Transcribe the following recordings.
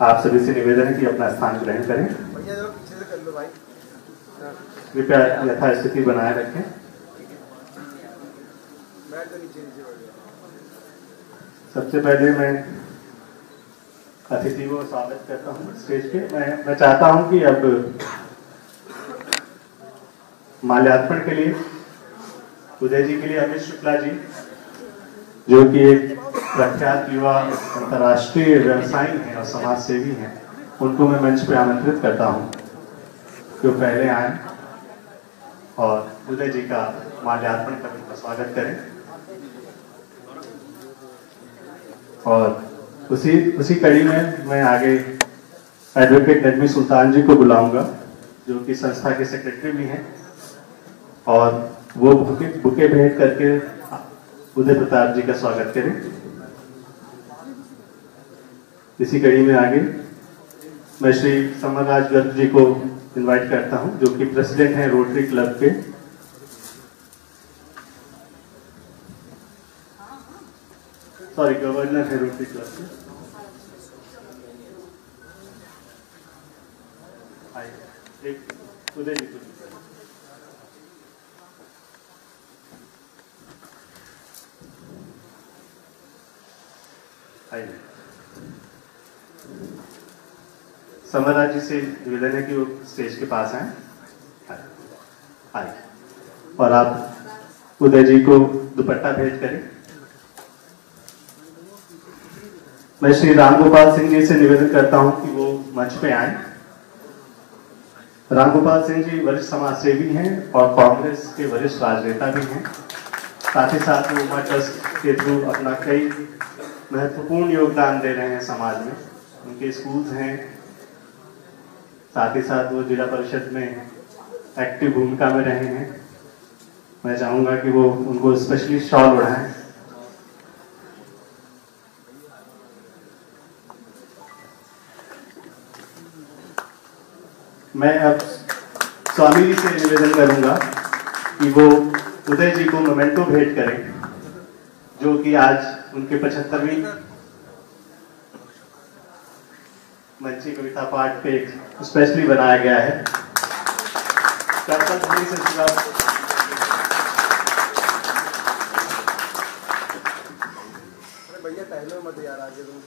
आप सभी से निवेदन है कि अपना स्थान ग्रहण करें। कृपया यथास्थिति बनाए रखें। सबसे पहले मैं अतिथि को स्वागत करता हूँ स्टेज पे। मैं चाहता हूँ कि अब माल्यार्पण के लिए उदय जी के लिए अमित शुक्ला जी, जो कि एक प्रख्यात युवा अंतर्राष्ट्रीय व्यवसायी हैं और समाज सेवी हैं, उनको मैं मंच पे आमंत्रित करता हूं कि वो पहले आए और उदय जी का माल्यार्पण कर उनका स्वागत करें। और उसी कड़ी में मैं आगे एडवोकेट नजमी सुल्तान जी को बुलाऊंगा, जो कि संस्था के सेक्रेटरी भी हैं, और वो बुके भेंट करके उदय प्रताप जी का स्वागत करें। इसी कड़ी में आगे मैं श्री समरराज गर्ग जी को इनवाइट करता हूं, जो कि प्रेसिडेंट हैं रोटरी क्लब के। गवर्नर है रोटरी क्लब के। उदय जी को समरराज जी से निवेदन है कि वो स्टेज के पास आए और आप उदय जी को दुपट्टा भेंट करें। मैं श्री रामगोपाल सिंह जी से निवेदन करता हूं कि वो मंच पे आए। रामगोपाल सिंह जी वरिष्ठ समाज सेवी हैं और कांग्रेस के वरिष्ठ राजनेता भी हैं। साथ ही साथ वो उमा ट्रस्ट के थ्रू अपना कई महत्वपूर्ण योगदान दे रहे हैं समाज में। उनके स्कूल्स हैं, साथ ही साथ वो जिला परिषद में एक्टिव भूमिका में रहे हैं। मैं चाहूंगा कि वो उनको स्पेशली शॉल ओढ़ाएं। मैं अब स्वामी जी से निवेदन करूंगा कि वो उदय जी को मोमेंटो भेंट करें, जो कि आज उनके 75वीं मंची कविता पाठ पे एक स्पेशली बनाया गया है। भैया टहलो मत यार आगे तुम।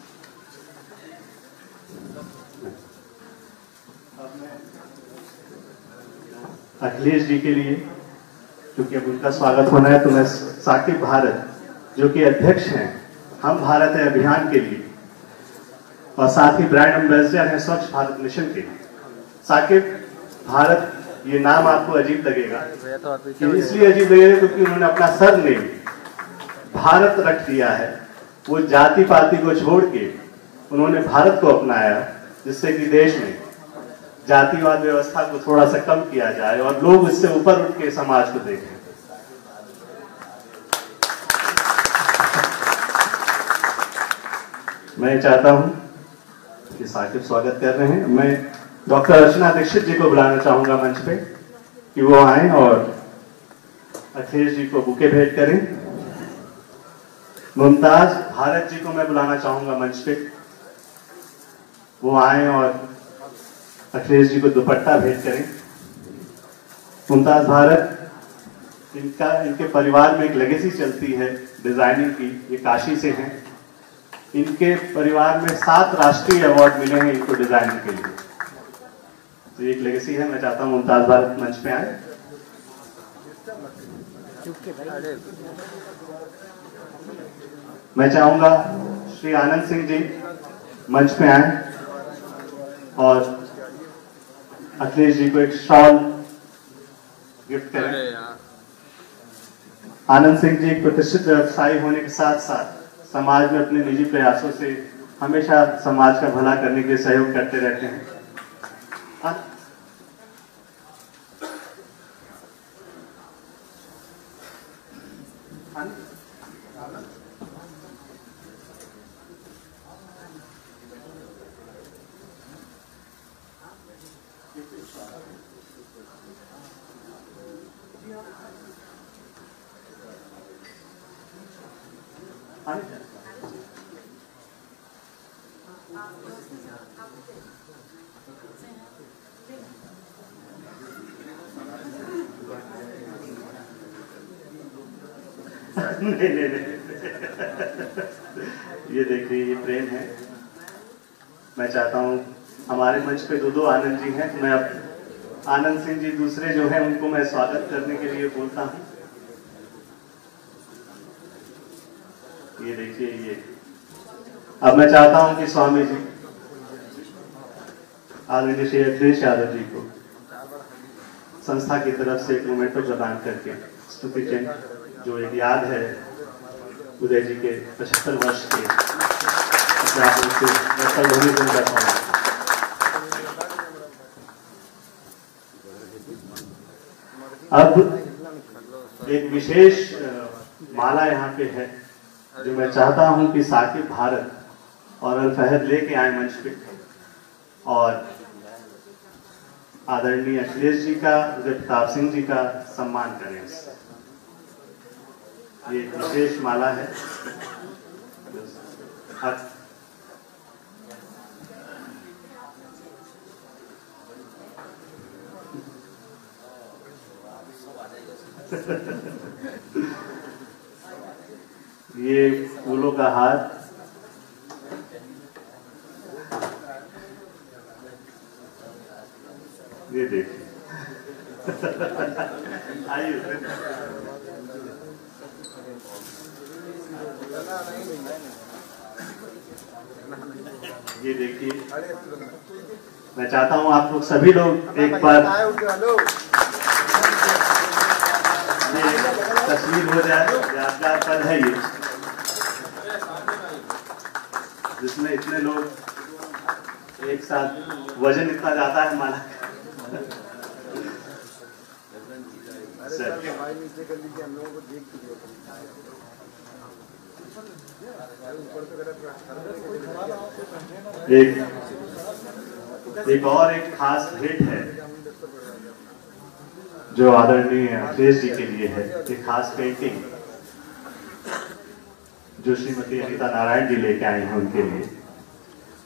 अखिलेश जी के लिए, क्योंकि अब उनका स्वागत होना है, तो मैं साकिब भारत, जो कि अध्यक्ष हैं हम भारत है अभियान के लिए और साथ ही ब्रांड एम्बेसडर हैं स्वच्छ भारत मिशन के। साकिब भारत, ये नाम आपको अजीब लगेगा, इसलिए अजीब लगेगा क्योंकि उन्होंने अपना सरनेम भारत रख दिया है। वो जाति पाति को छोड़ के उन्होंने भारत को अपनाया, जिससे कि देश में जातिवाद व्यवस्था को थोड़ा सा कम किया जाए और लोग इससे ऊपर उठ के समाज को देखें। मैं चाहता हूं कि साकिब स्वागत कर रहे हैं। मैं डॉक्टर अर्चना दीक्षित जी को बुलाना चाहूंगा मंच पे कि वो आए और अखिलेश जी को बुके भेंट करें। मुमताज भारत जी को मैं बुलाना चाहूंगा मंच पे, वो आए और अखिलेश जी को दुपट्टा भेंट करें। मुमताज भारत, इनके परिवार में एक लेगेसी चलती है डिजाइनिंग की। ये काशी से हैं। इनके परिवार में 7 राष्ट्रीय अवार्ड मिले हैं इनको डिजाइनिंग के लिए, तो एक लेगेसी है। मैं चाहता हूं मुमताज भारत मंच पे आए। मैं चाहूंगा श्री आनंद सिंह जी मंच पे आए और अखिलेश जी को एक शॉल गिफ्ट करें। आनंद सिंह जी एक प्रतिष्ठित व्यवसायी होने के साथ साथ समाज में अपने निजी प्रयासों से हमेशा समाज का भला करने के लिए सहयोग करते रहते हैं। नहीं नहीं नहीं, ये देखिए ये प्रेम है। मैं चाहता हूँ हमारे मंच पे दो आनंद जी हैं, तो मैं अब आनंद सिंह जी दूसरे जो हैं उनको मैं स्वागत करने के लिए बोलता हूँ। ये देखिए ये, अब मैं चाहता हूँ कि स्वामी जी आदरणीय श्री अखिलेश यादव जी को संस्था की तरफ से एक मोमेंटो प्रदान करके स्तुति चिन्ह जो एक याद है उदय जी के 75 वर्ष के होने को उनका स्वागत। अब एक विशेष माला यहाँ पे है जो मैं चाहता हूं कि साकिब भारत और अल फहद लेके आए मंच पे और आदरणीय अखिलेश जी का, उदय प्रताप सिंह जी का सम्मान करें। ये एक विशेष माला है। ये फूलों का हार, ये देखिए। आइए ये देखिए, मैं चाहता हूं आप लोग सभी लोग एक बार ये तस्वीर हो जाए, यादगार पल है ये जिसमें इतने लोग एक साथ, वजन इतना ज्यादा है माला। एक और एक खास भेंट है जो आदरणीय अखिलेश जी के लिए है। एक खास पेंटिंग जो श्रीमती अनीता नारायण जी लेके आए हैं उनके लिए,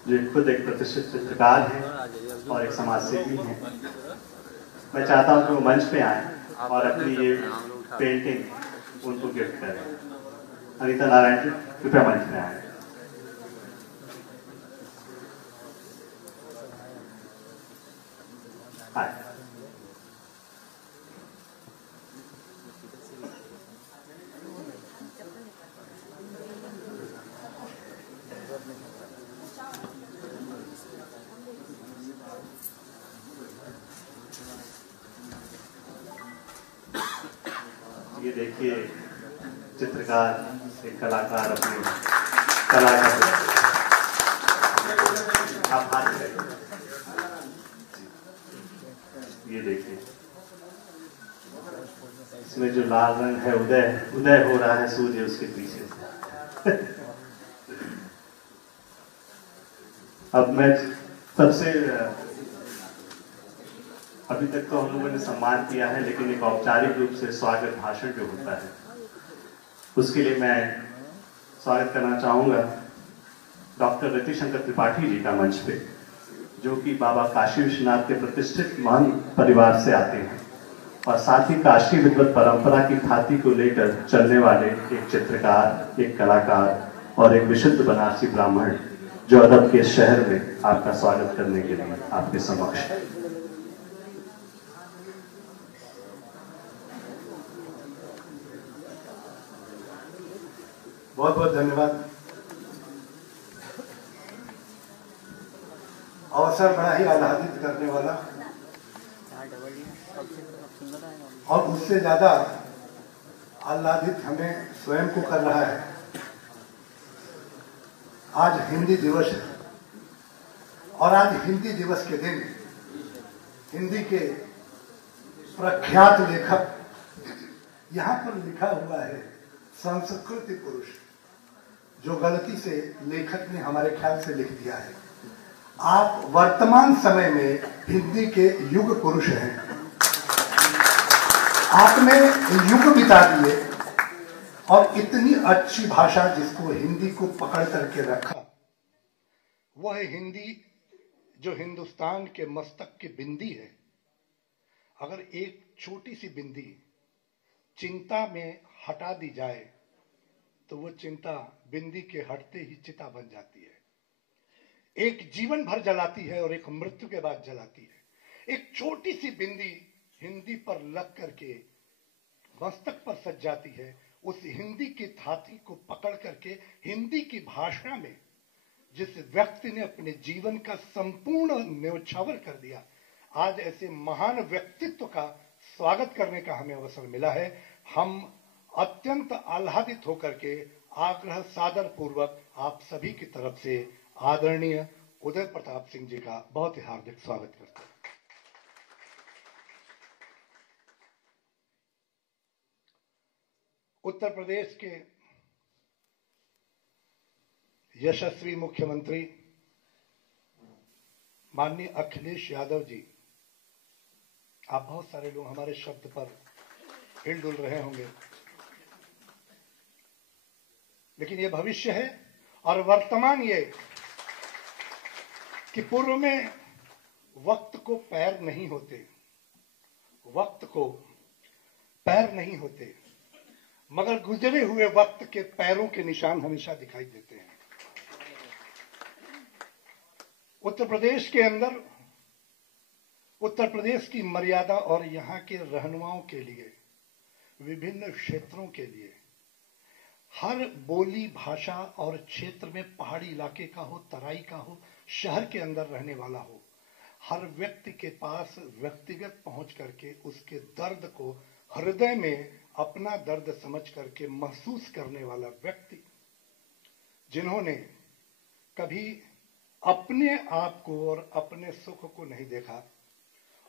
जो खुद एक प्रतिष्ठित चित्रकार हैं और एक समाजसेवी हैं। मैं चाहता हूं कि वो मंच पे आए और अपनी ये पेंटिंग उनको गिफ्ट करें। अनीता नारायण जी कृपया मंच पे आए। ये देखिए चित्रकार, एक कलाकार अपनी कला का आप हाथ करें। ये देखिए इसमें जो लाल रंग है, उदय हो रहा है सूर्य उसके पीछे। अब मैं सबसे, अभी तक तो हम लोगों ने सम्मान किया है, लेकिन एक औपचारिक रूप से स्वागत भाषण जो होता है उसके लिए मैं स्वागत करना चाहूंगा डॉक्टर रतिशंकर त्रिपाठी जी का मंच पे, जो कि बाबा काशी विश्वनाथ के प्रतिष्ठित महान परिवार से आते हैं और साथ ही काशी विद्वत परंपरा की ख्याति को लेकर चलने वाले एक चित्रकार, एक कलाकार और एक विशुद्ध बनारसी ब्राह्मण, जो अदब के शहर में आपका स्वागत करने के लिए आपके समक्ष। बहुत बहुत धन्यवाद। अवसर बड़ा ही आह्लादित करने वाला और उससे ज्यादा आह्लादित हमें स्वयं को कर रहा है। आज हिंदी दिवस है और आज हिंदी दिवस के दिन हिंदी के प्रख्यात लेखक, यहाँ पर लिखा हुआ है संस्कृति पुरुष, जो गलती से लेखक ने हमारे ख्याल से लिख दिया है। आप वर्तमान समय में हिंदी के युग पुरुष हैं। आपने युग बिता दिए और इतनी अच्छी भाषा जिसको हिंदी को पकड़ करके रखा, वह हिंदी जो हिंदुस्तान के मस्तक की बिंदी है। अगर एक छोटी सी बिंदी चिंता में हटा दी जाए तो वो चिंता बिंदी के हटते ही चिता बन जाती है। एक जीवन भर जलाती है और एक मृत्यु के बाद जलाती है। एक छोटी सी बिंदी हिंदी पर लग करके मस्तक पर सज जाती है। उस हिंदी की थाती को पकड़ करके हिंदी की भाषा में जिस व्यक्ति ने अपने जीवन का संपूर्ण न्यौछावर कर दिया, आज ऐसे महान व्यक्तित्व का स्वागत करने का हमें अवसर मिला है। हम अत्यंत आह्लादित होकर के आग्रह सादर पूर्वक आप सभी की तरफ से आदरणीय उदय प्रताप सिंह जी का बहुत ही हार्दिक स्वागत करते हैं। उत्तर प्रदेश के यशस्वी मुख्यमंत्री माननीय अखिलेश यादव जी, आप बहुत सारे लोग हमारे शब्द पर हिलडुल रहे होंगे, लेकिन ये भविष्य है और वर्तमान ये कि पूर्व में वक्त को पैर नहीं होते, वक्त को पैर नहीं होते, मगर गुजरे हुए वक्त के पैरों के निशान हमेशा दिखाई देते हैं। उत्तर प्रदेश के अंदर, उत्तर प्रदेश की मर्यादा और यहाँ के रहनुमाओं के लिए, विभिन्न क्षेत्रों के लिए, हर बोली भाषा और क्षेत्र में, पहाड़ी इलाके का हो, तराई का हो, शहर के अंदर रहने वाला हो, हर व्यक्ति के पास व्यक्तिगत पहुंच करके उसके दर्द को हृदय में अपना दर्द समझ करके महसूस करने वाला व्यक्ति, जिन्होंने कभी अपने आप को और अपने सुख को नहीं देखा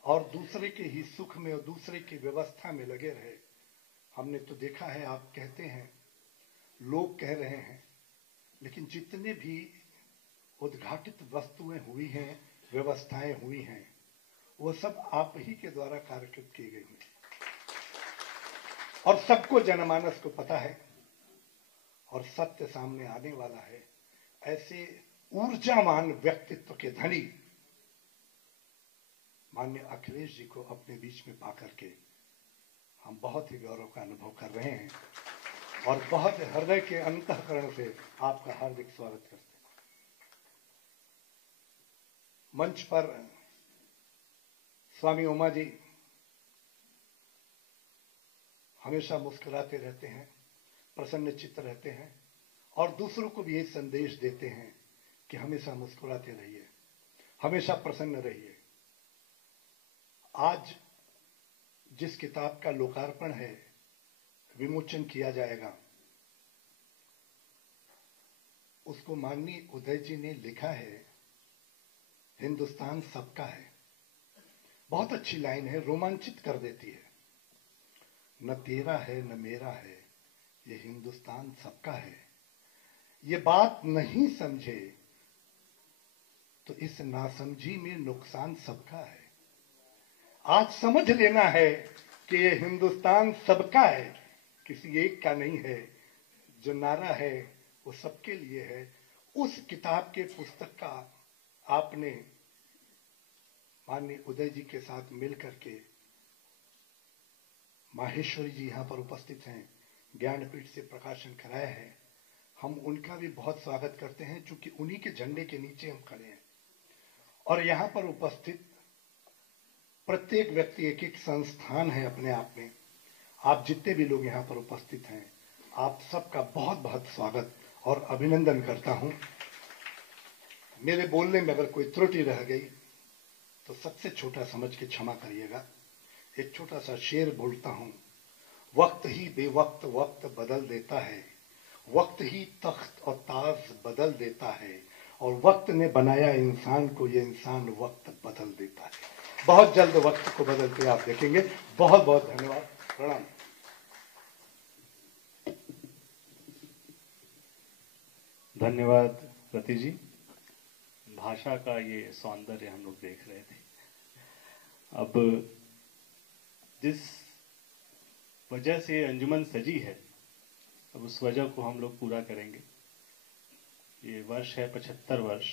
और दूसरे के ही सुख में और दूसरे की व्यवस्था में लगे रहे। हमने तो देखा है, आप कहते हैं, लोग कह रहे हैं, लेकिन जितने भी उद्घाटित वस्तुएं हुई हैं, व्यवस्थाएं हुई हैं, वो सब आप ही के द्वारा कार्यकृत की गई हैं और सबको जनमानस को पता है और सत्य सामने आने वाला है। ऐसे ऊर्जावान व्यक्तित्व के धनी माननीय अखिलेश जी को अपने बीच में पाकर के हम बहुत ही गौरव का अनुभव कर रहे हैं और बहुत हृदय के अंतःकरण से आपका हार्दिक स्वागत करते हैं। मंच पर स्वामी उमा जी हमेशा मुस्कुराते रहते हैं, प्रसन्न चित्त रहते हैं और दूसरों को भी ये संदेश देते हैं कि हमेशा मुस्कुराते रहिए, हमेशा प्रसन्न रहिए। आज जिस किताब का लोकार्पण है, विमोचन किया जाएगा, उसको माननीय उदय जी ने लिखा है, हिंदुस्तान सबका है। बहुत अच्छी लाइन है, रोमांचित कर देती है। न तेरा है न मेरा है, ये हिंदुस्तान सबका है। ये बात नहीं समझे तो इस नासमझी में नुकसान सबका है। आज समझ लेना है कि ये हिंदुस्तान सबका है, किसी एक का नहीं है। जो नारा है वो सबके लिए है। उस किताब के पुस्तक का आपने माननीय उदय जी के साथ मिलकर के, माहेश्वरी जी यहाँ पर उपस्थित हैं, ज्ञानपीठ से प्रकाशन कराया है। हम उनका भी बहुत स्वागत करते हैं, चूंकि उन्हीं के झंडे के नीचे हम खड़े हैं। और यहाँ पर उपस्थित प्रत्येक व्यक्ति एक एक संस्थान है अपने आप में। आप जितने भी लोग यहाँ पर उपस्थित हैं, आप सबका बहुत बहुत स्वागत और अभिनंदन करता हूँ। मेरे बोलने में अगर कोई त्रुटि रह गई तो सबसे छोटा समझ के क्षमा करिएगा। एक छोटा सा शेर बोलता हूँ। वक्त ही बेवक्त वक्त बदल देता है, वक्त ही तख्त और ताज बदल देता है, और वक्त ने बनाया इंसान को, ये इंसान वक्त बदल देता है। बहुत जल्द वक्त को बदलते आप देखेंगे। बहुत बहुत धन्यवाद, प्रणाम। धन्यवाद रति जी। भाषा का ये सौंदर्य हम लोग देख रहे थे। अब जिस वजह से अंजुमन सजी है, अब उस वजह को हम लोग पूरा करेंगे। ये वर्ष है 75 वर्ष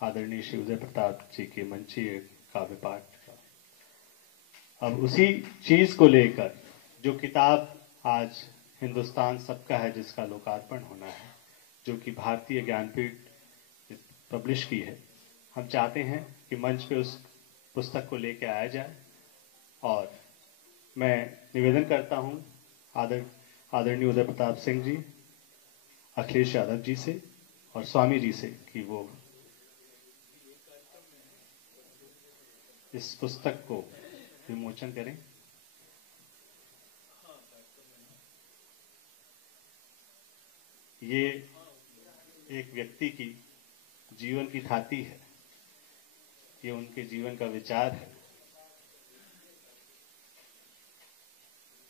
आदरणीय श्री उदय प्रताप जी के मंचीय काव्य पाठ का। अब उसी चीज को लेकर जो किताब आज हिंदुस्तान सबका है जिसका लोकार्पण होना है, जो कि भारतीय ज्ञानपीठ पब्लिश की है। हम चाहते हैं कि मंच पे उस पुस्तक को लेके आया जाए और मैं निवेदन करता हूं आदरणीय उदय प्रताप सिंह जी, अखिलेश यादव जी से और स्वामी जी से कि वो इस पुस्तक को विमोचन करें। ये एक व्यक्ति की जीवन की थाती है, ये उनके जीवन का विचार है।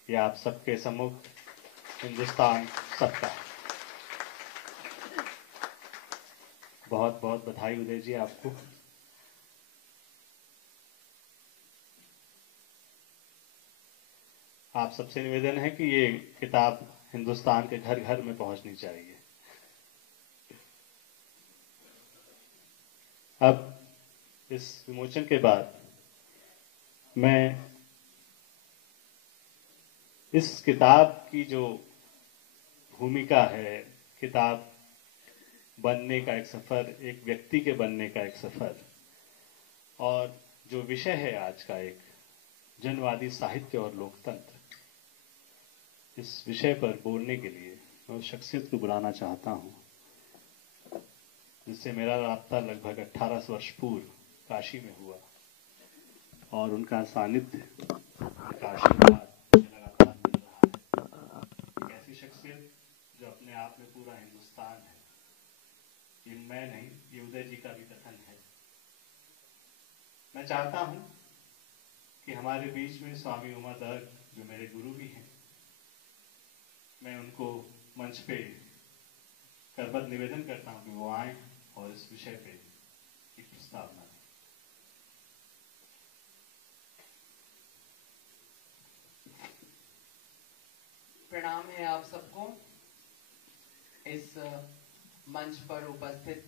ये आप सबके सम्मुख हिंदुस्तान सबका। बहुत बहुत बधाई उदय जी आपको। आप सबसे निवेदन है कि ये किताब हिंदुस्तान के घर घर में पहुंचनी चाहिए। अब इस विमोचन के बाद मैं इस किताब की जो भूमिका है, किताब बनने का एक सफर, एक व्यक्ति के बनने का एक सफर, और जो विषय है आज का एक जनवादी साहित्य और लोकतंत्र, इस विषय पर बोलने के लिए मैं उस शख्सियत को बुलाना चाहता हूं जिससे मेरा राब्ता लगभग 18 वर्ष पूर्व काशी में हुआ और उनका सानिध्य, उनका आशीर्वाद मुझे लगातार मिल रहा है। एक ऐसी शख्सियत जो अपने आप में पूरा हिंदुस्तान है। ये मैं नहीं, ये उदय जी का भी कथन है। मैं चाहता हूं कि हमारे बीच में स्वामी उमा दर्ग, जो मेरे गुरु भी हैं, मैं उनको मंच पे करबद्ध निवेदन करता हूं कि वो आए और इस विषय पे एक प्रस्तावना दें। प्रणाम है आप सबको। इस मंच पर उपस्थित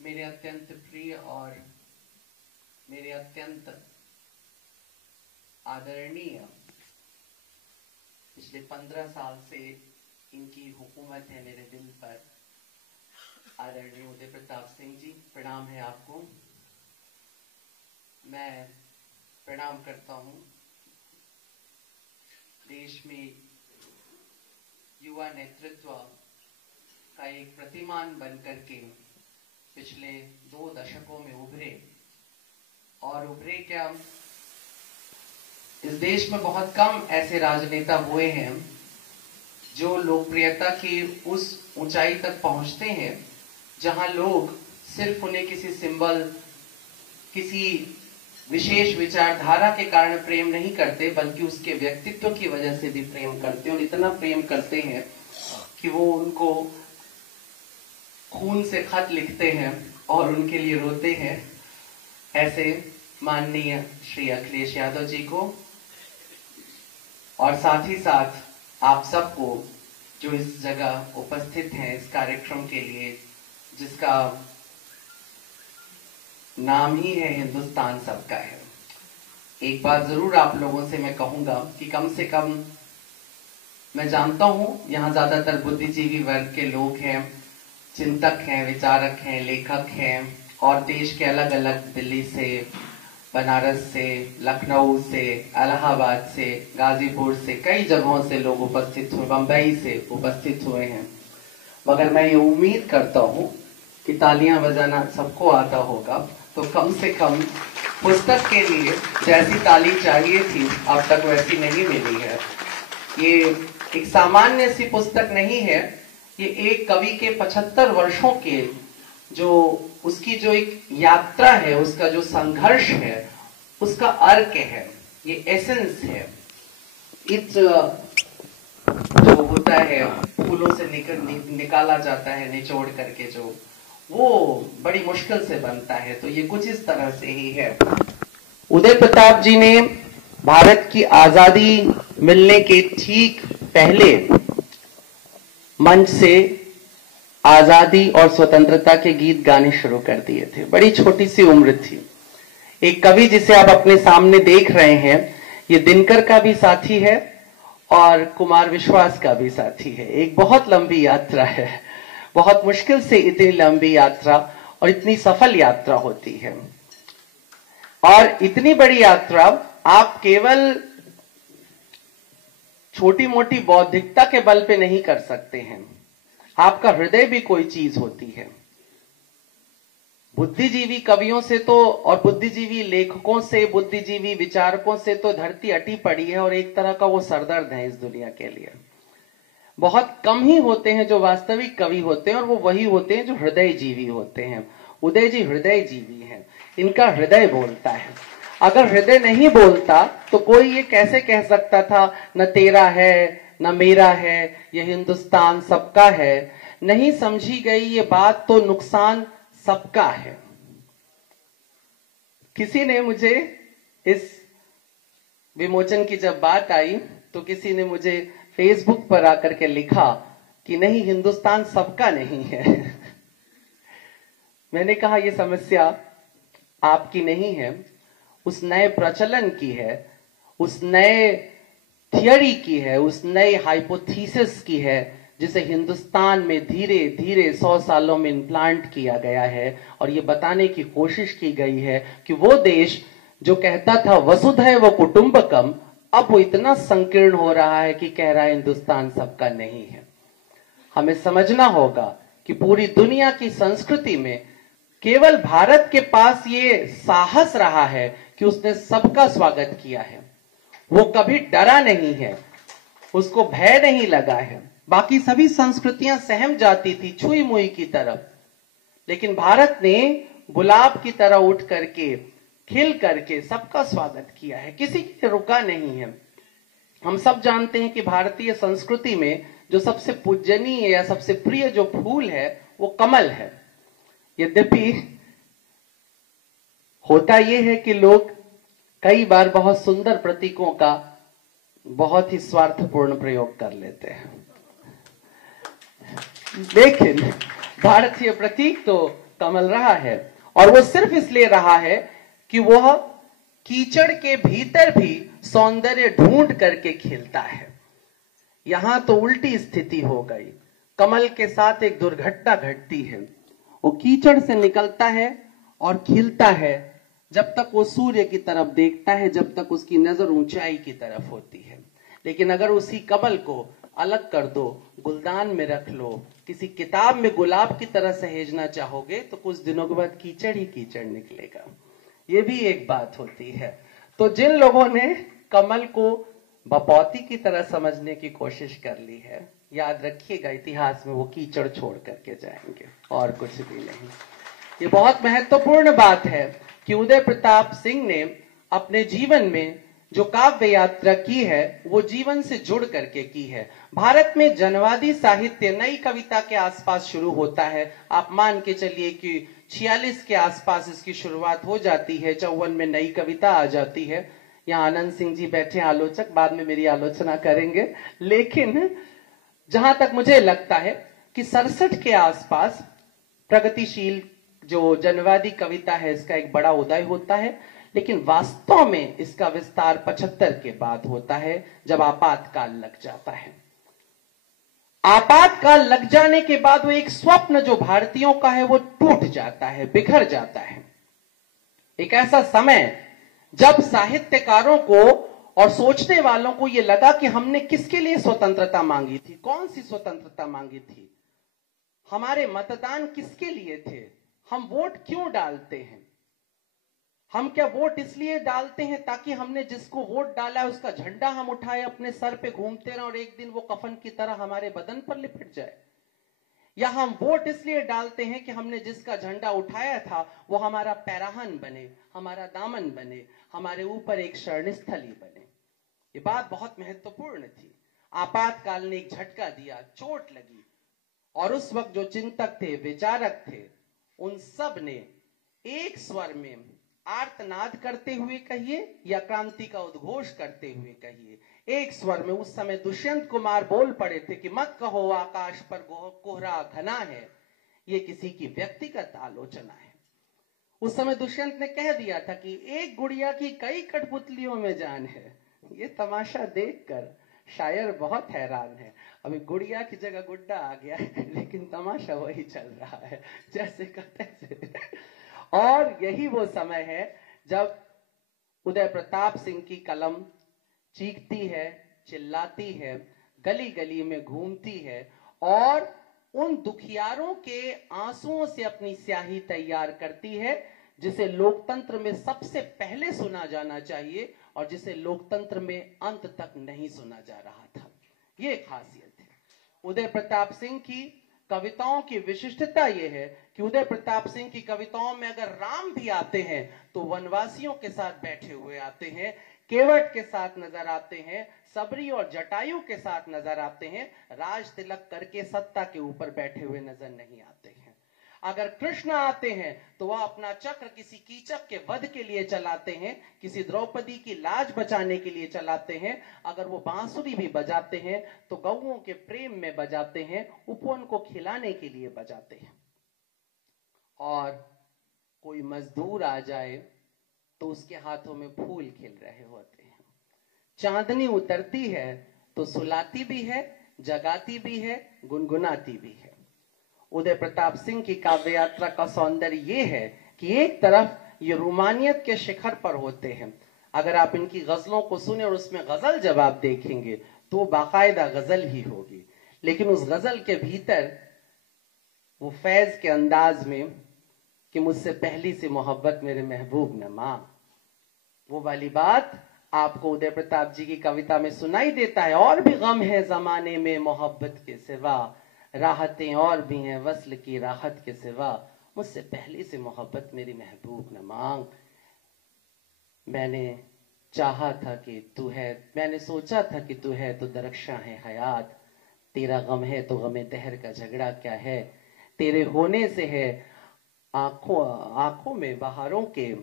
मेरे अत्यंत प्रिय और मेरे अत्यंत आदरणीय, पिछले 15 साल से इनकी हुकूमत है मेरे दिल पर, आदरणीय उदय प्रताप सिंह जी, प्रणाम है आपको। मैं प्रणाम करता हूं देश में युवा नेतृत्व का एक प्रतिमान बनकर के पिछले 2 दशकों में उभरे, और उभरे क्या, इस देश में बहुत कम ऐसे राजनेता हुए हैं जो लोकप्रियता की उस ऊंचाई तक पहुंचते हैं जहां लोग सिर्फ उन्हें किसी सिंबल, किसी विशेष विचारधारा के कारण प्रेम नहीं करते, बल्कि उसके व्यक्तित्व की वजह से भी प्रेम करते हैं। और इतना प्रेम करते हैं कि वो उनको खून से खत लिखते हैं और उनके लिए रोते हैं। ऐसे माननीय श्री अखिलेश यादव जी को और साथ ही साथ आप सबको जो इस जगह उपस्थित हैं इस कार्यक्रम के लिए, जिसका नाम ही है हिंदुस्तान सबका है। एक बात जरूर आप लोगों से मैं कहूंगा कि कम से कम, मैं जानता हूं यहाँ ज्यादातर बुद्धिजीवी वर्ग के लोग हैं, चिंतक हैं, विचारक हैं, लेखक हैं, और देश के अलग अलग, दिल्ली से, बनारस से, लखनऊ से, इलाहाबाद से, गाजीपुर से, कई जगहों से लोग उपस्थित हुए, बंबई से उपस्थित हुए हैं। मगर मैं ये उम्मीद करता हूं कि तालियां बजाना सबको आता होगा, तो कम से कम पुस्तक के लिए जैसी ताली चाहिए थी अब तक वैसी नहीं मिली है। ये एक सामान्य सी पुस्तक नहीं है, ये एक कवि के 75 वर्षों के जो उसकी जो एक यात्रा है, उसका जो संघर्ष है, उसका अर्क है, ये एसेंस है। इस जो होता है फूलों से निकाला जाता है निचोड़ करके, जो वो बड़ी मुश्किल से बनता है, तो ये कुछ इस तरह से ही है। उदय प्रताप जी ने भारत की आजादी मिलने के ठीक पहले मंच से आजादी और स्वतंत्रता के गीत गाने शुरू कर दिए थे। बड़ी छोटी सी उम्र थी। एक कवि जिसे आप अपने सामने देख रहे हैं, ये दिनकर का भी साथी है और कुमार विश्वास का भी साथी है। एक बहुत लंबी यात्रा है, बहुत मुश्किल से इतनी लंबी यात्रा और इतनी सफल यात्रा होती है। और इतनी बड़ी यात्रा आप केवल छोटी मोटी बौद्धिकता के बल पे नहीं कर सकते हैं, आपका हृदय भी कोई चीज होती है। बुद्धिजीवी कवियों से तो और बुद्धिजीवी लेखकों से, बुद्धिजीवी विचारकों से तो धरती अटी पड़ी है और एक तरह का वो सरदर्द है इस दुनिया के लिए। बहुत कम ही होते हैं जो वास्तविक कवि होते हैं और वो वही होते हैं जो हृदय जीवी होते हैं। उदय जी हृदय जीवी हैं, इनका हृदय बोलता है। अगर हृदय नहीं बोलता तो कोई ये कैसे कह सकता था न तेरा है न मेरा है, ये हिंदुस्तान सबका है, नहीं समझी गई ये बात तो नुकसान सबका है। किसी ने मुझे इस विमोचन की जब बात आई तो किसी ने मुझे फेसबुक पर आकर के लिखा कि नहीं, हिंदुस्तान सबका नहीं है। मैंने कहा यह समस्या आपकी नहीं है, उस नए प्रचलन की है, उस नए थियरी की है, उस नए हाइपोथीसिस की है जिसे हिंदुस्तान में धीरे धीरे 100 सालों में इम्प्लांट किया गया है। और ये बताने की कोशिश की गई है कि वो देश जो कहता था वसुधैव कुटुंबकम, अब वो इतना संकीर्ण हो रहा है कि कह रहा है हिंदुस्तान सबका नहीं है। हमें समझना होगा कि पूरी दुनिया की संस्कृति में केवल भारत के पास ये साहस रहा है कि उसने सबका स्वागत किया है। वो कभी डरा नहीं है, उसको भय नहीं लगा है। बाकी सभी संस्कृतियां सहम जाती थी छुई मुई की तरफ, लेकिन भारत ने गुलाब की तरह उठ करके, खिल करके सबका स्वागत किया है, किसी के लिए रुका नहीं है। हम सब जानते हैं कि भारतीय संस्कृति में जो सबसे पूजनीय या सबसे प्रिय जो फूल है वो कमल है। यद्यपि होता यह है कि लोग कई बार बहुत सुंदर प्रतीकों का बहुत ही स्वार्थपूर्ण प्रयोग कर लेते हैं, लेकिन भारतीय प्रतीक तो कमल रहा है। और वो सिर्फ इसलिए रहा है कि वह कीचड़ के भीतर भी सौंदर्य ढूंढ करके खिलता है। यहां तो उल्टी स्थिति हो गई, कमल के साथ एक दुर्घटना घटती है। वो कीचड़ से निकलता है और खिलता है जब तक वो सूर्य की तरफ देखता है, जब तक उसकी नजर ऊंचाई की तरफ होती है। लेकिन अगर उसी कमल को अलग कर दो, गुलदान में रख लो, किसी किताब में गुलाब की तरह सहेजना चाहोगे तो कुछ दिनों के बाद कीचड़ ही कीचड़ निकलेगा। ये भी एक बात होती है। तो जिन लोगों ने कमल को बपौती की तरह समझने की कोशिश कर ली है, याद रखिएगा इतिहास में वो कीचड़ छोड़ करके जाएंगे और कुछ भी नहीं। ये बहुत महत्वपूर्ण बात है कि उदय प्रताप सिंह ने अपने जीवन में जो काव्य यात्रा की है वो जीवन से जुड़ करके की है। भारत में जनवादी साहित्य नई कविता के आसपास शुरू होता है। आप मान के चलिए कि 46 के आसपास इसकी शुरुआत हो जाती है, 54 में नई कविता आ जाती है। यहाँ आनंद सिंह जी बैठे आलोचक, बाद में मेरी आलोचना करेंगे। लेकिन जहां तक मुझे लगता है कि 67 के आसपास प्रगतिशील जो जनवादी कविता है इसका एक बड़ा उदय होता है। लेकिन वास्तव में इसका विस्तार 75 के बाद होता है, जब आपातकाल लग जाता है। आपातकाल लग जाने के बाद वो एक स्वप्न जो भारतीयों का है वो टूट जाता है, बिखर जाता है। एक ऐसा समय जब साहित्यकारों को और सोचने वालों को यह लगा कि हमने किसके लिए स्वतंत्रता मांगी थी, कौन सी स्वतंत्रता मांगी थी, हमारे मतदान किसके लिए थे, हम वोट क्यों डालते हैं। हम क्या वोट इसलिए डालते हैं ताकि हमने जिसको वोट डाला है उसका झंडा हम उठाए अपने सर पे घूमते रहे और एक दिन वो कफन की तरह हमारे बदन पर लिपट जाए, या हम वोट इसलिए डालते हैं कि हमने जिसका झंडा उठाया था वो हमारा पैराहन बने, हमारा दामन बने, हमारे ऊपर एक शरणस्थली बने। ये बात बहुत महत्वपूर्ण थी। आपातकाल ने एक झटका दिया, चोट लगी, और उस वक्त जो चिंतक थे, विचारक थे, उन सब ने एक स्वर में आर्तनाद करते हुए कहिए या क्रांति का उद्घोष करते हुए कहिए, एक स्वर में उस समय दुष्यंत कुमार बोल पड़े थे कि मत कहो आकाश पर कोहरा घना है, ये किसी की व्यक्तिगत आलोचना है। उस समय दुष्यंत ने कह दिया था कि एक गुड़िया की कई कठपुतलियों में जान है। ये तमाशा देखकर शायर बहुत हैरान है, अभी गुड़िया की जगह गुड्डा आ गया है, लेकिन तमाशा वही चल रहा है जैसे का तैसे। और यही वो समय है जब उदय प्रताप सिंह की कलम चीखती है, चिल्लाती है, गली गली में घूमती है और उन दुखियारों के आंसुओं से अपनी स्याही तैयार करती है, जिसे लोकतंत्र में सबसे पहले सुना जाना चाहिए और जिसे लोकतंत्र में अंत तक नहीं सुना जा रहा था। ये खासियत है उदय प्रताप सिंह की कविताओं की। विशिष्टता यह है कि उदय प्रताप सिंह की कविताओं में अगर राम भी आते हैं तो वनवासियों के साथ बैठे हुए आते हैं, केवट के साथ नजर आते हैं, सबरी और जटायु के साथ नजर आते हैं, राज तिलक करके सत्ता के ऊपर बैठे हुए नजर नहीं आते हैं। अगर कृष्ण आते हैं तो वह अपना चक्र किसी कीचक के वध के लिए चलाते हैं, किसी द्रौपदी की लाज बचाने के लिए चलाते हैं। अगर वो बांसुरी भी बजाते हैं तो गौओं के प्रेम में बजाते हैं, उपवन को खिलाने के लिए बजाते हैं। और कोई मजदूर आ जाए तो उसके हाथों में फूल खिल रहे होते हैं। चांदनी उतरती है तो सुलाती भी है, जगाती भी है, गुनगुनाती भी है। उदय प्रताप सिंह की काव्य यात्रा का सौंदर्य ये है कि एक तरफ ये रोमानियत के शिखर पर होते हैं। अगर आप इनकी गजलों को सुने और उसमें गजल जब आप देखेंगे तो बाकायदा गजल ही होगी, लेकिन उस गजल के भीतर वो फैज के अंदाज में कि मुझसे पहली सी मोहब्बत मेरे महबूब न मां, वो वाली बात आपको उदय प्रताप जी की कविता में सुनाई देता है। और भी गम है जमाने में मोहब्बत के सिवा, राहतें और भी हैं वस्ल की राहत के सिवा, मुझसे पहली से मोहब्बत मेरी महबूब न मांग। मैंने चाहा था कि तू है, मैंने सोचा था कि तू है तो दरख्शां है हयात, तेरा गम है तो गमे दहर का झगड़ा क्या है, तेरे होने से है आंखों में बहारों के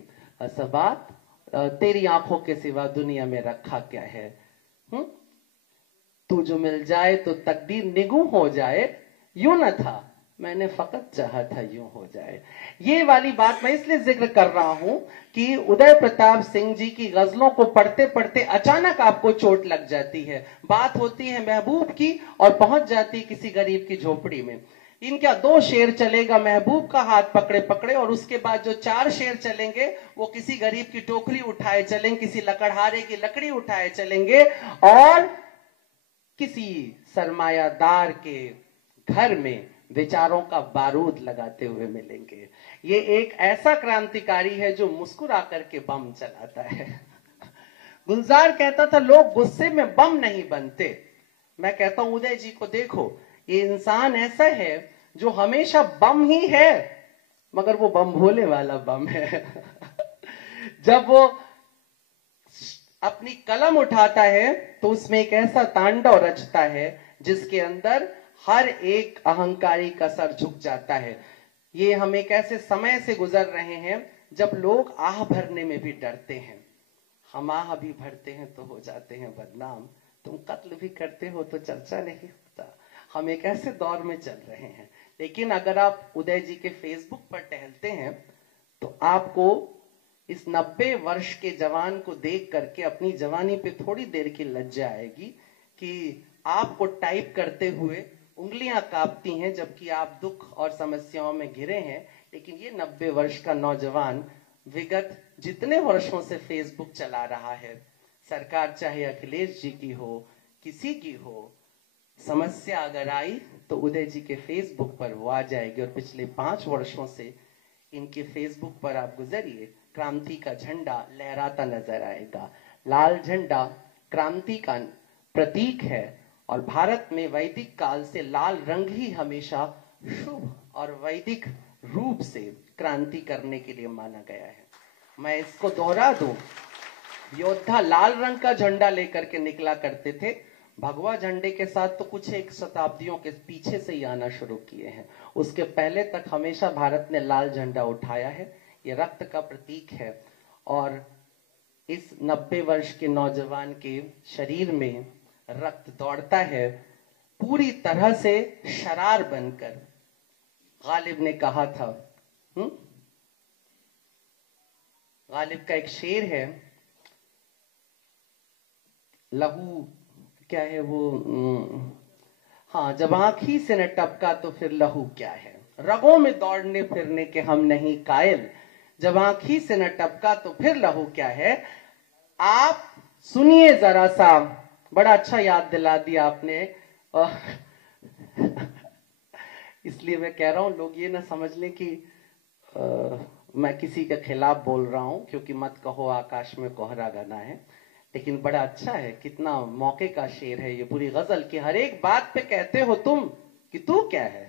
सबात, तेरी आंखों के सिवा दुनिया में रखा क्या है। तू जो मिल जाए तो तकदीर निगूं हो जाए, यूं न था मैंने फकत चाहा था यूं हो जाए। ये वाली बात मैं इसलिए जिक्र कर रहा हूं कि उदय प्रताप सिंह जी की गजलों को पढ़ते पढ़ते अचानक आपको चोट लग जाती है। बात होती है महबूब की और पहुंच जाती है किसी गरीब की झोपड़ी में। इनका 2 शेर चलेगा महबूब का हाथ पकड़े पकड़े, और उसके बाद जो 4 शेर चलेंगे वो किसी गरीब की टोकरी उठाए चलेंगे, किसी लकड़हारे की लकड़ी उठाए चलेंगे और किसी सरमायादार के घर में विचारों का बारूद लगाते हुए मिलेंगे। ये एक ऐसा क्रांतिकारी है जो मुस्कुरा करके बम चलाता है। गुलजार कहता था लोग गुस्से में बम नहीं बनते। मैं कहता हूं उदय जी को देखो, ये इंसान ऐसा है जो हमेशा बम ही है, मगर वो बम भोले वाला बम है। जब वो अपनी कलम उठाता है तो उसमें एक ऐसा तांडव रचता है जिसके अंदर हर एक अहंकारी का सर झुक जाता है। ये हम एक ऐसे समय से गुजर रहे हैं जब लोग आह भरने में भी डरते हैं। हम आह भी भरते हैं तो हो जाते हैं बदनाम, तुम कत्ल भी करते हो तो चर्चा नहीं होता। हम एक ऐसे दौर में चल रहे हैं। लेकिन अगर आप उदय जी के फेसबुक पर टहलते हैं तो आपको इस 90 वर्ष के जवान को देख करके अपनी जवानी पे थोड़ी देर की लज्जा आएगी कि आपको टाइप करते हुए उंगलियां कांपती हैं जबकि आप दुख और समस्याओं में घिरे हैं। लेकिन ये 90 वर्ष का नौजवान विगत जितने वर्षों से फेसबुक चला रहा है, सरकार चाहे अखिलेश जी की हो, किसी की हो, समस्या अगर आई तो उदय जी के फेसबुक पर वो आ जाएगी। और पिछले 5 वर्षों से इनके फेसबुक पर आप गुजरिए, क्रांति का झंडा लहराता नजर आएगा। लाल झंडा क्रांति का प्रतीक है और भारत में वैदिक काल से लाल रंग ही हमेशा शुभ और वैदिक रूप से क्रांति करने के लिए माना गया है। मैं इसको दोहरा दूं, योद्धा लाल रंग का झंडा लेकर के निकला करते थे, भगवा झंडे के साथ तो कुछ एक शताब्दियों के पीछे से ही आना शुरू किए हैं। उसके पहले तक हमेशा भारत ने लाल झंडा उठाया है। ये रक्त का प्रतीक है और इस 90 वर्ष के नौजवान के शरीर में रक्त दौड़ता है पूरी तरह से शरार बनकर। गालिब ने कहा था, गालिब का एक शेर है, लहू क्या है वो, हाँ, जब आंखी से न टपका तो फिर लहू क्या है, रगों में दौड़ने फिरने के हम नहीं कायल, जब आंखी से न टपका तो फिर लहू क्या है। आप सुनिए जरा सा, बड़ा अच्छा याद दिला दिया आपने। इसलिए मैं कह रहा हूं लोग ये ना समझ लें कि मैं किसी के खिलाफ बोल रहा हूं, क्योंकि मत कहो आकाश में कोहरा गाना है, लेकिन बड़ा अच्छा है, कितना मौके का शेर है ये पूरी गजल की। हर एक बात पे कहते हो तुम कि तू क्या है,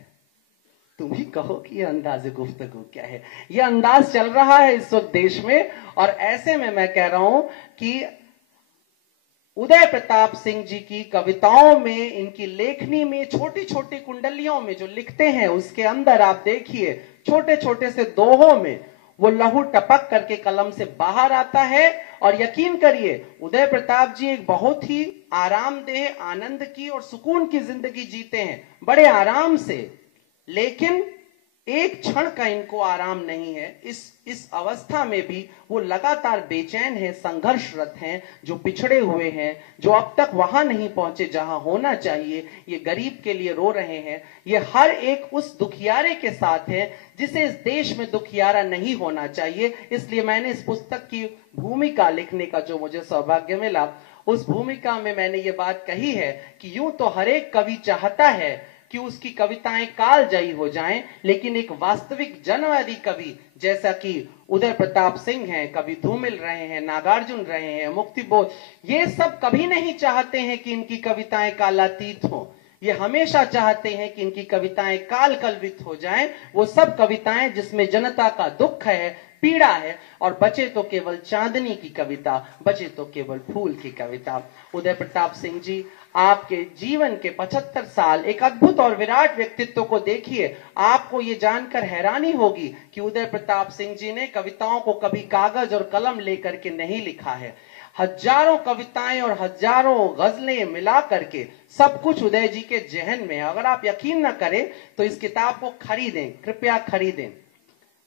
तुम ही कहो कि ये अंदाज़े गुफ्तगू क्या है। ये अंदाज चल रहा है इस वक्त देश में, और ऐसे में मैं कह रहा हूं कि उदय प्रताप सिंह जी की कविताओं में, इनकी लेखनी में, छोटी छोटी कुंडलियों में जो लिखते हैं उसके अंदर आप देखिए छोटे छोटे से दोहों में वो लहू टपक करके कलम से बाहर आता है। और यकीन करिए उदय प्रताप जी एक बहुत ही आरामदेह, आनंद की और सुकून की जिंदगी जीते हैं, बड़े आराम से, लेकिन एक क्षण का इनको आराम नहीं है। इस अवस्था में भी वो लगातार बेचैन है, संघर्षरत हैं, जो पिछड़े हुए हैं, जो अब तक वहां नहीं पहुंचे जहां होना चाहिए, ये गरीब के लिए रो रहे हैं। ये हर एक उस दुखियारे के साथ है जिसे इस देश में दुखियारा नहीं होना चाहिए। इसलिए मैंने इस पुस्तक की भूमिका लिखने का जो मुझे सौभाग्य मिला, उस भूमिका में मैंने ये बात कही है कि यूं तो हर एक कवि चाहता है कि उसकी कविताएं कालजयी हो जाएं, लेकिन एक वास्तविक जनवादी कवि जैसा कि उदय प्रताप सिंह हैं, कवि धूमिल रहे हैं, नागार्जुन रहे हैं, मुक्तिबोध, ये सब कभी नहीं चाहते हैं कि इनकी कविताएं कालातीत हो। ये हमेशा चाहते हैं कि इनकी कविताएं काल कल्पित हो जाएं। वो सब कविताएं जिसमें जनता का दुख है, पीड़ा है, और बचे तो केवल चांदनी की कविता, बचे तो केवल फूल की कविता। उदय प्रताप सिंह जी, आपके जीवन के 75 साल एक अद्भुत और विराट व्यक्तित्व को देखिए। आपको ये जानकर हैरानी होगी कि उदय प्रताप सिंह जी ने कविताओं को कभी कागज और कलम लेकर के नहीं लिखा है। हजारों कविताएं और हजारों गजलें मिला करके सब कुछ उदय जी के जहन में है। अगर आप यकीन न करें तो इस किताब को खरीदें, कृपया खरीदें,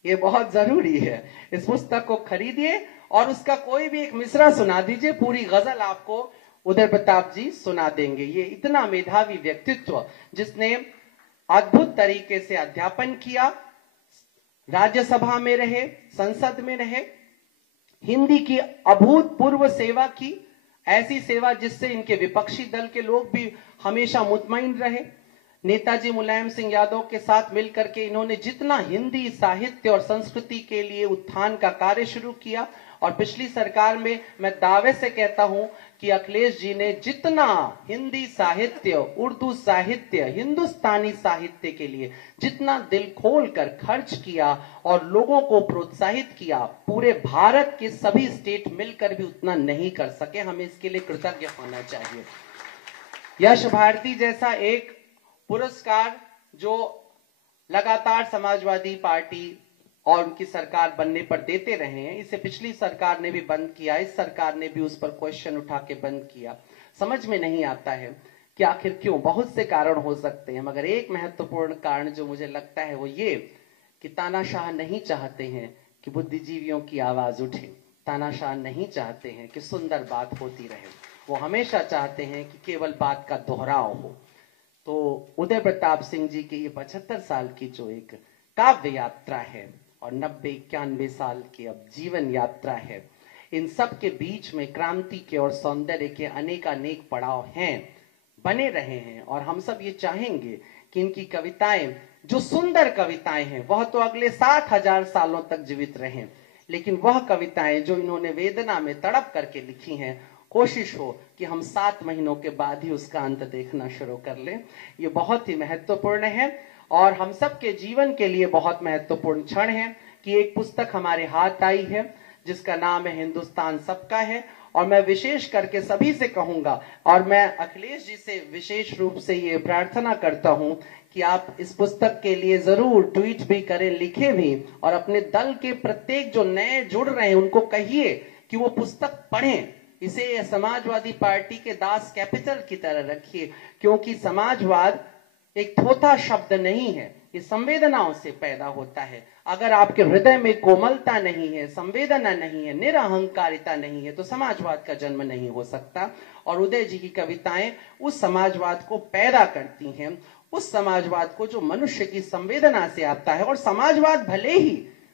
ये बहुत जरूरी है। इस पुस्तक को खरीदिए और उसका कोई भी एक मिसरा सुना दीजिए, पूरी गजल आपको उदय प्रताप जी सुना देंगे। ये इतना मेधावी व्यक्तित्व जिसने अद्भुत तरीके से अध्यापन किया, राज्यसभा में रहे, संसद में रहे, हिंदी की अभूतपूर्व सेवा की, ऐसी सेवा जिससे इनके विपक्षी दल के लोग भी हमेशा मुतमईन रहे। नेताजी मुलायम सिंह यादव के साथ मिलकर के इन्होंने जितना हिंदी साहित्य और संस्कृति के लिए उत्थान का कार्य शुरू किया, और पिछली सरकार में मैं दावे से कहता हूं कि अखिलेश जी ने जितना हिंदी साहित्य, उर्दू साहित्य, हिंदुस्तानी साहित्य के लिए जितना दिल खोल कर खर्च किया और लोगों को प्रोत्साहित किया, पूरे भारत के सभी स्टेट मिलकर भी उतना नहीं कर सके। हमें इसके लिए कृतज्ञ होना चाहिए। यश भारती जैसा एक पुरस्कार जो लगातार समाजवादी पार्टी और उनकी सरकार बनने पर देते रहे हैं, इसे पिछली सरकार ने भी बंद किया, इस सरकार ने भी उस पर क्वेश्चन उठा के बंद किया। समझ में नहीं आता है कि आखिर क्यों। बहुत से कारण हो सकते हैं, मगर एक महत्वपूर्ण कारण जो मुझे लगता है वो ये कि तानाशाह नहीं चाहते हैं कि बुद्धिजीवियों की आवाज उठे, तानाशाह नहीं चाहते हैं कि सुंदर बात होती रहे, वो हमेशा चाहते हैं कि केवल बात का दोहराव हो। तो उदय प्रताप सिंह जी की ये 75 साल की जो एक काव्य यात्रा है और 90-91 साल की अब जीवन यात्रा है, इन सब के बीच में क्रांति के और सौंदर्य के अनेक पड़ाव हैं, बने रहे हैं। और हम सब ये चाहेंगे कि इनकी कविताएं, जो सुंदर कविताएं हैं, वह तो अगले 60,000 सालों तक जीवित रहें, लेकिन वह कविताएं जो इन्होंने वेदना में तड़प करके लिखी हैं, कोशिश हो कि हम 7 महीनों के बाद ही उसका अंत देखना शुरू कर लें। ये बहुत ही महत्वपूर्ण है और हम सबके जीवन के लिए बहुत महत्वपूर्ण क्षण है कि एक पुस्तक हमारे हाथ आई है जिसका नाम है हिंदुस्तान सबका है। और मैं विशेष करके सभी से कहूंगा, और मैं अखिलेश जी से विशेष रूप से ये प्रार्थना करता हूं कि आप इस पुस्तक के लिए जरूर ट्वीट भी करें, लिखें भी, और अपने दल के प्रत्येक जो नए जुड़ रहे हैं उनको कहिए कि वो पुस्तक पढ़ें। इसे समाजवादी पार्टी के दास कैपिटल की तरह रखिए, क्योंकि समाजवाद एक थोथा शब्द नहीं है, ये संवेदनाओं से पैदा होता है। अगर आपके हृदय में कोमलता नहीं है, संवेदना नहीं है, निरअहंकारिता नहीं है, तो समाजवाद का जन्म नहीं हो सकता। और उदय जी की कविताएं उस समाजवाद को पैदा करती हैं, उस समाजवाद को जो मनुष्य की संवेदना से आता है। और समाजवाद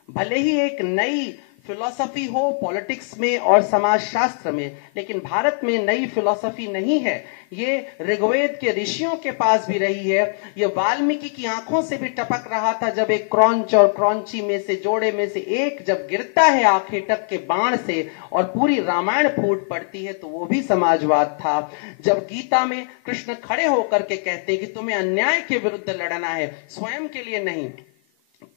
भले ही एक नई फिलॉसफी हो पॉलिटिक्स में और समाजशास्त्र में, लेकिन भारत में नई फिलॉसफी नहीं है। ये ऋग्वेद के ऋषियों के पास भी रही है। ये वाल्मीकि की आंखों से भी टपक रहा था जब एक क्रौंच और क्रौंची में से जोड़े में से एक जब गिरता है आखेटक के बाण से और पूरी रामायण फूट पड़ती है, तो वो भी समाजवाद था। जब गीता में कृष्ण खड़े होकर के कहते हैं कि तुम्हें अन्याय के विरुद्ध लड़ना है, स्वयं के लिए नहीं,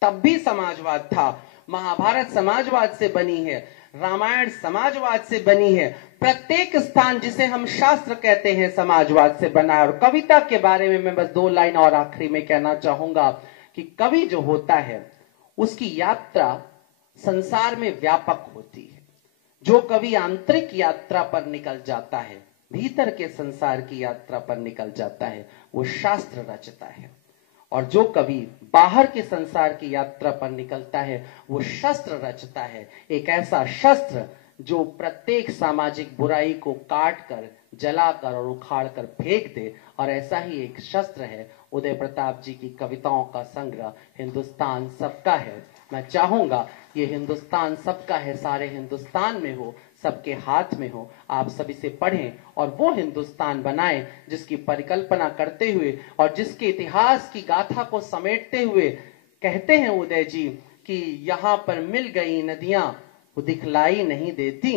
तब भी समाजवाद था। महाभारत समाजवाद से बनी है, रामायण समाजवाद से बनी है। प्रत्येक स्थान जिसे हम शास्त्र कहते हैं समाजवाद से बना है। और कविता के बारे में मैं बस 2 लाइन और आखिरी में कहना चाहूंगा कि कवि जो होता है उसकी यात्रा संसार में व्यापक होती है। जो कवि आंतरिक यात्रा पर निकल जाता है, भीतर के संसार की यात्रा पर निकल जाता है, वो शास्त्र रचता है। और जो कवि बाहर के संसार की यात्रा पर निकलता है, वो शस्त्र रचता है। एक ऐसा शस्त्र जो प्रत्येक सामाजिक बुराई को काट कर, जलाकर और उखाड़ कर फेंक दे। और ऐसा ही एक शस्त्र है उदय प्रताप जी की कविताओं का संग्रह हिंदुस्तान सबका है। मैं चाहूंगा ये हिंदुस्तान सबका है सारे हिंदुस्तान में हो, सबके हाथ में हो। आप सभी से पढ़ें और वो हिंदुस्तान बनाएं जिसकी परिकल्पना करते हुए और जिसके इतिहास की गाथा को समेटते हुए कहते हैं उदय जी कि यहाँ पर मिल गई नदियां वो दिखलाई नहीं देती,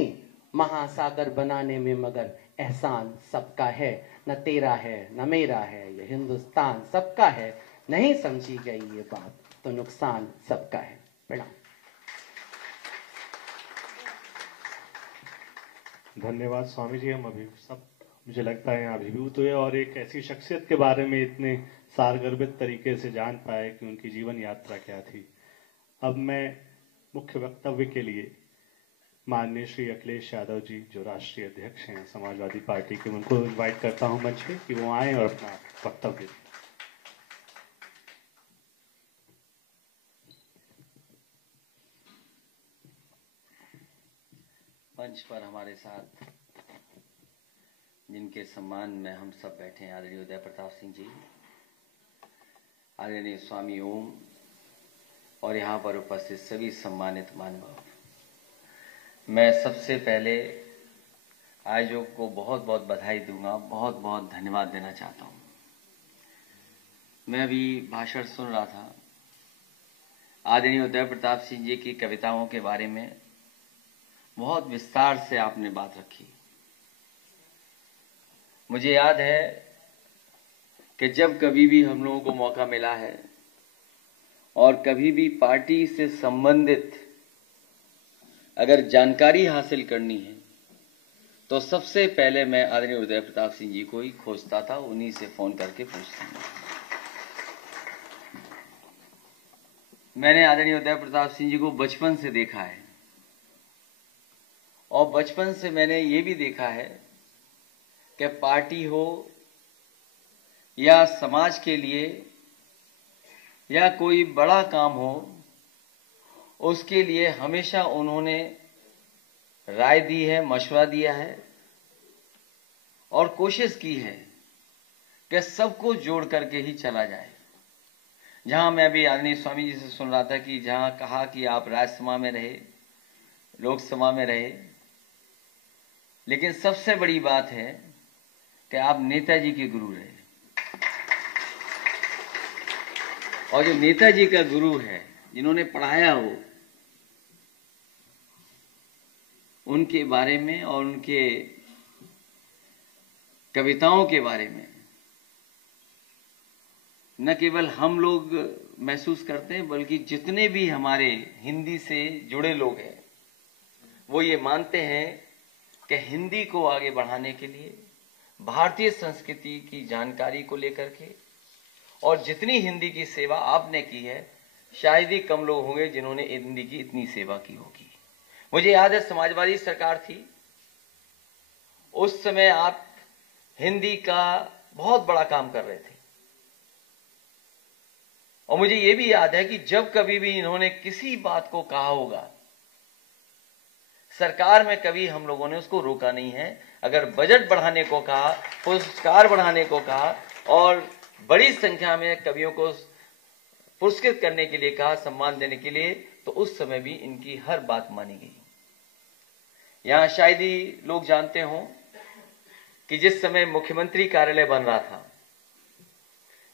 महासागर बनाने में मगर एहसान सबका है। न तेरा है न मेरा है, ये हिंदुस्तान सबका है। नहीं समझी गई ये बात तो नुकसान सबका है। प्रणाम। धन्यवाद स्वामी जी। हम अभी सब, मुझे लगता है, यहाँ अभिभूत हुए और एक ऐसी शख्सियत के बारे में इतने सारगर्भित तरीके से जान पाए कि उनकी जीवन यात्रा क्या थी। अब मैं मुख्य वक्तव्य के लिए माननीय श्री अखिलेश यादव जी, जो राष्ट्रीय अध्यक्ष हैं समाजवादी पार्टी के, उनको इनवाइट करता हूं मंच पे कि वो आए और अपना वक्तव्य दें। मंच पर हमारे साथ जिनके सम्मान में हम सब बैठे हैं, आदरणीय उदय प्रताप सिंह जी, आदरणीय स्वामी ओम और यहाँ पर उपस्थित सभी सम्मानित महानुभाव, मैं सबसे पहले आयोजक को बहुत बहुत बधाई दूंगा, बहुत बहुत धन्यवाद देना चाहता हूँ। मैं अभी भाषण सुन रहा था, आदरणीय उदय प्रताप सिंह जी की कविताओं के बारे में बहुत विस्तार से आपने बात रखी। मुझे याद है कि जब कभी भी हम लोगों को मौका मिला है और कभी भी पार्टी से संबंधित अगर जानकारी हासिल करनी है तो सबसे पहले मैं आदरणीय उदय प्रताप सिंह जी को ही खोजता था, उन्हीं से फोन करके पूछता था। मैंने आदरणीय उदय प्रताप सिंह जी को बचपन से देखा है और बचपन से मैंने ये भी देखा है कि पार्टी हो या समाज के लिए या कोई बड़ा काम हो, उसके लिए हमेशा उन्होंने राय दी है, मशवरा दिया है और कोशिश की है कि सबको जोड़ करके ही चला जाए। जहां मैं अभी आदरणीय स्वामी जी से सुन रहा था कि जहां कहा कि आप राज्यसभा में रहे, लोकसभा में रहे, लेकिन सबसे बड़ी बात है कि आप नेताजी के गुरु रहे। और जो नेताजी का गुरु है, जिन्होंने पढ़ाया हो, उनके बारे में और उनके कविताओं के बारे में न केवल हम लोग महसूस करते हैं, बल्कि जितने भी हमारे हिंदी से जुड़े लोग हैं वो ये मानते हैं कि हिंदी को आगे बढ़ाने के लिए, भारतीय संस्कृति की जानकारी को लेकर के, और जितनी हिंदी की सेवा आपने की है, शायद ही कम लोग होंगे जिन्होंने हिंदी की इतनी सेवा की होगी। मुझे याद है समाजवादी सरकार थी, उस समय आप हिंदी का बहुत बड़ा काम कर रहे थे और मुझे ये भी याद है कि जब कभी भी इन्होंने किसी बात को कहा होगा, सरकार में कभी हम लोगों ने उसको रोका नहीं है। अगर बजट बढ़ाने को कहा, पुरस्कार बढ़ाने को कहा और बड़ी संख्या में कवियों को पुरस्कृत करने के लिए कहा, सम्मान देने के लिए, तो उस समय भी इनकी हर बात मानी गई। यहां शायद ही लोग जानते हों कि जिस समय मुख्यमंत्री कार्यालय बन रहा था,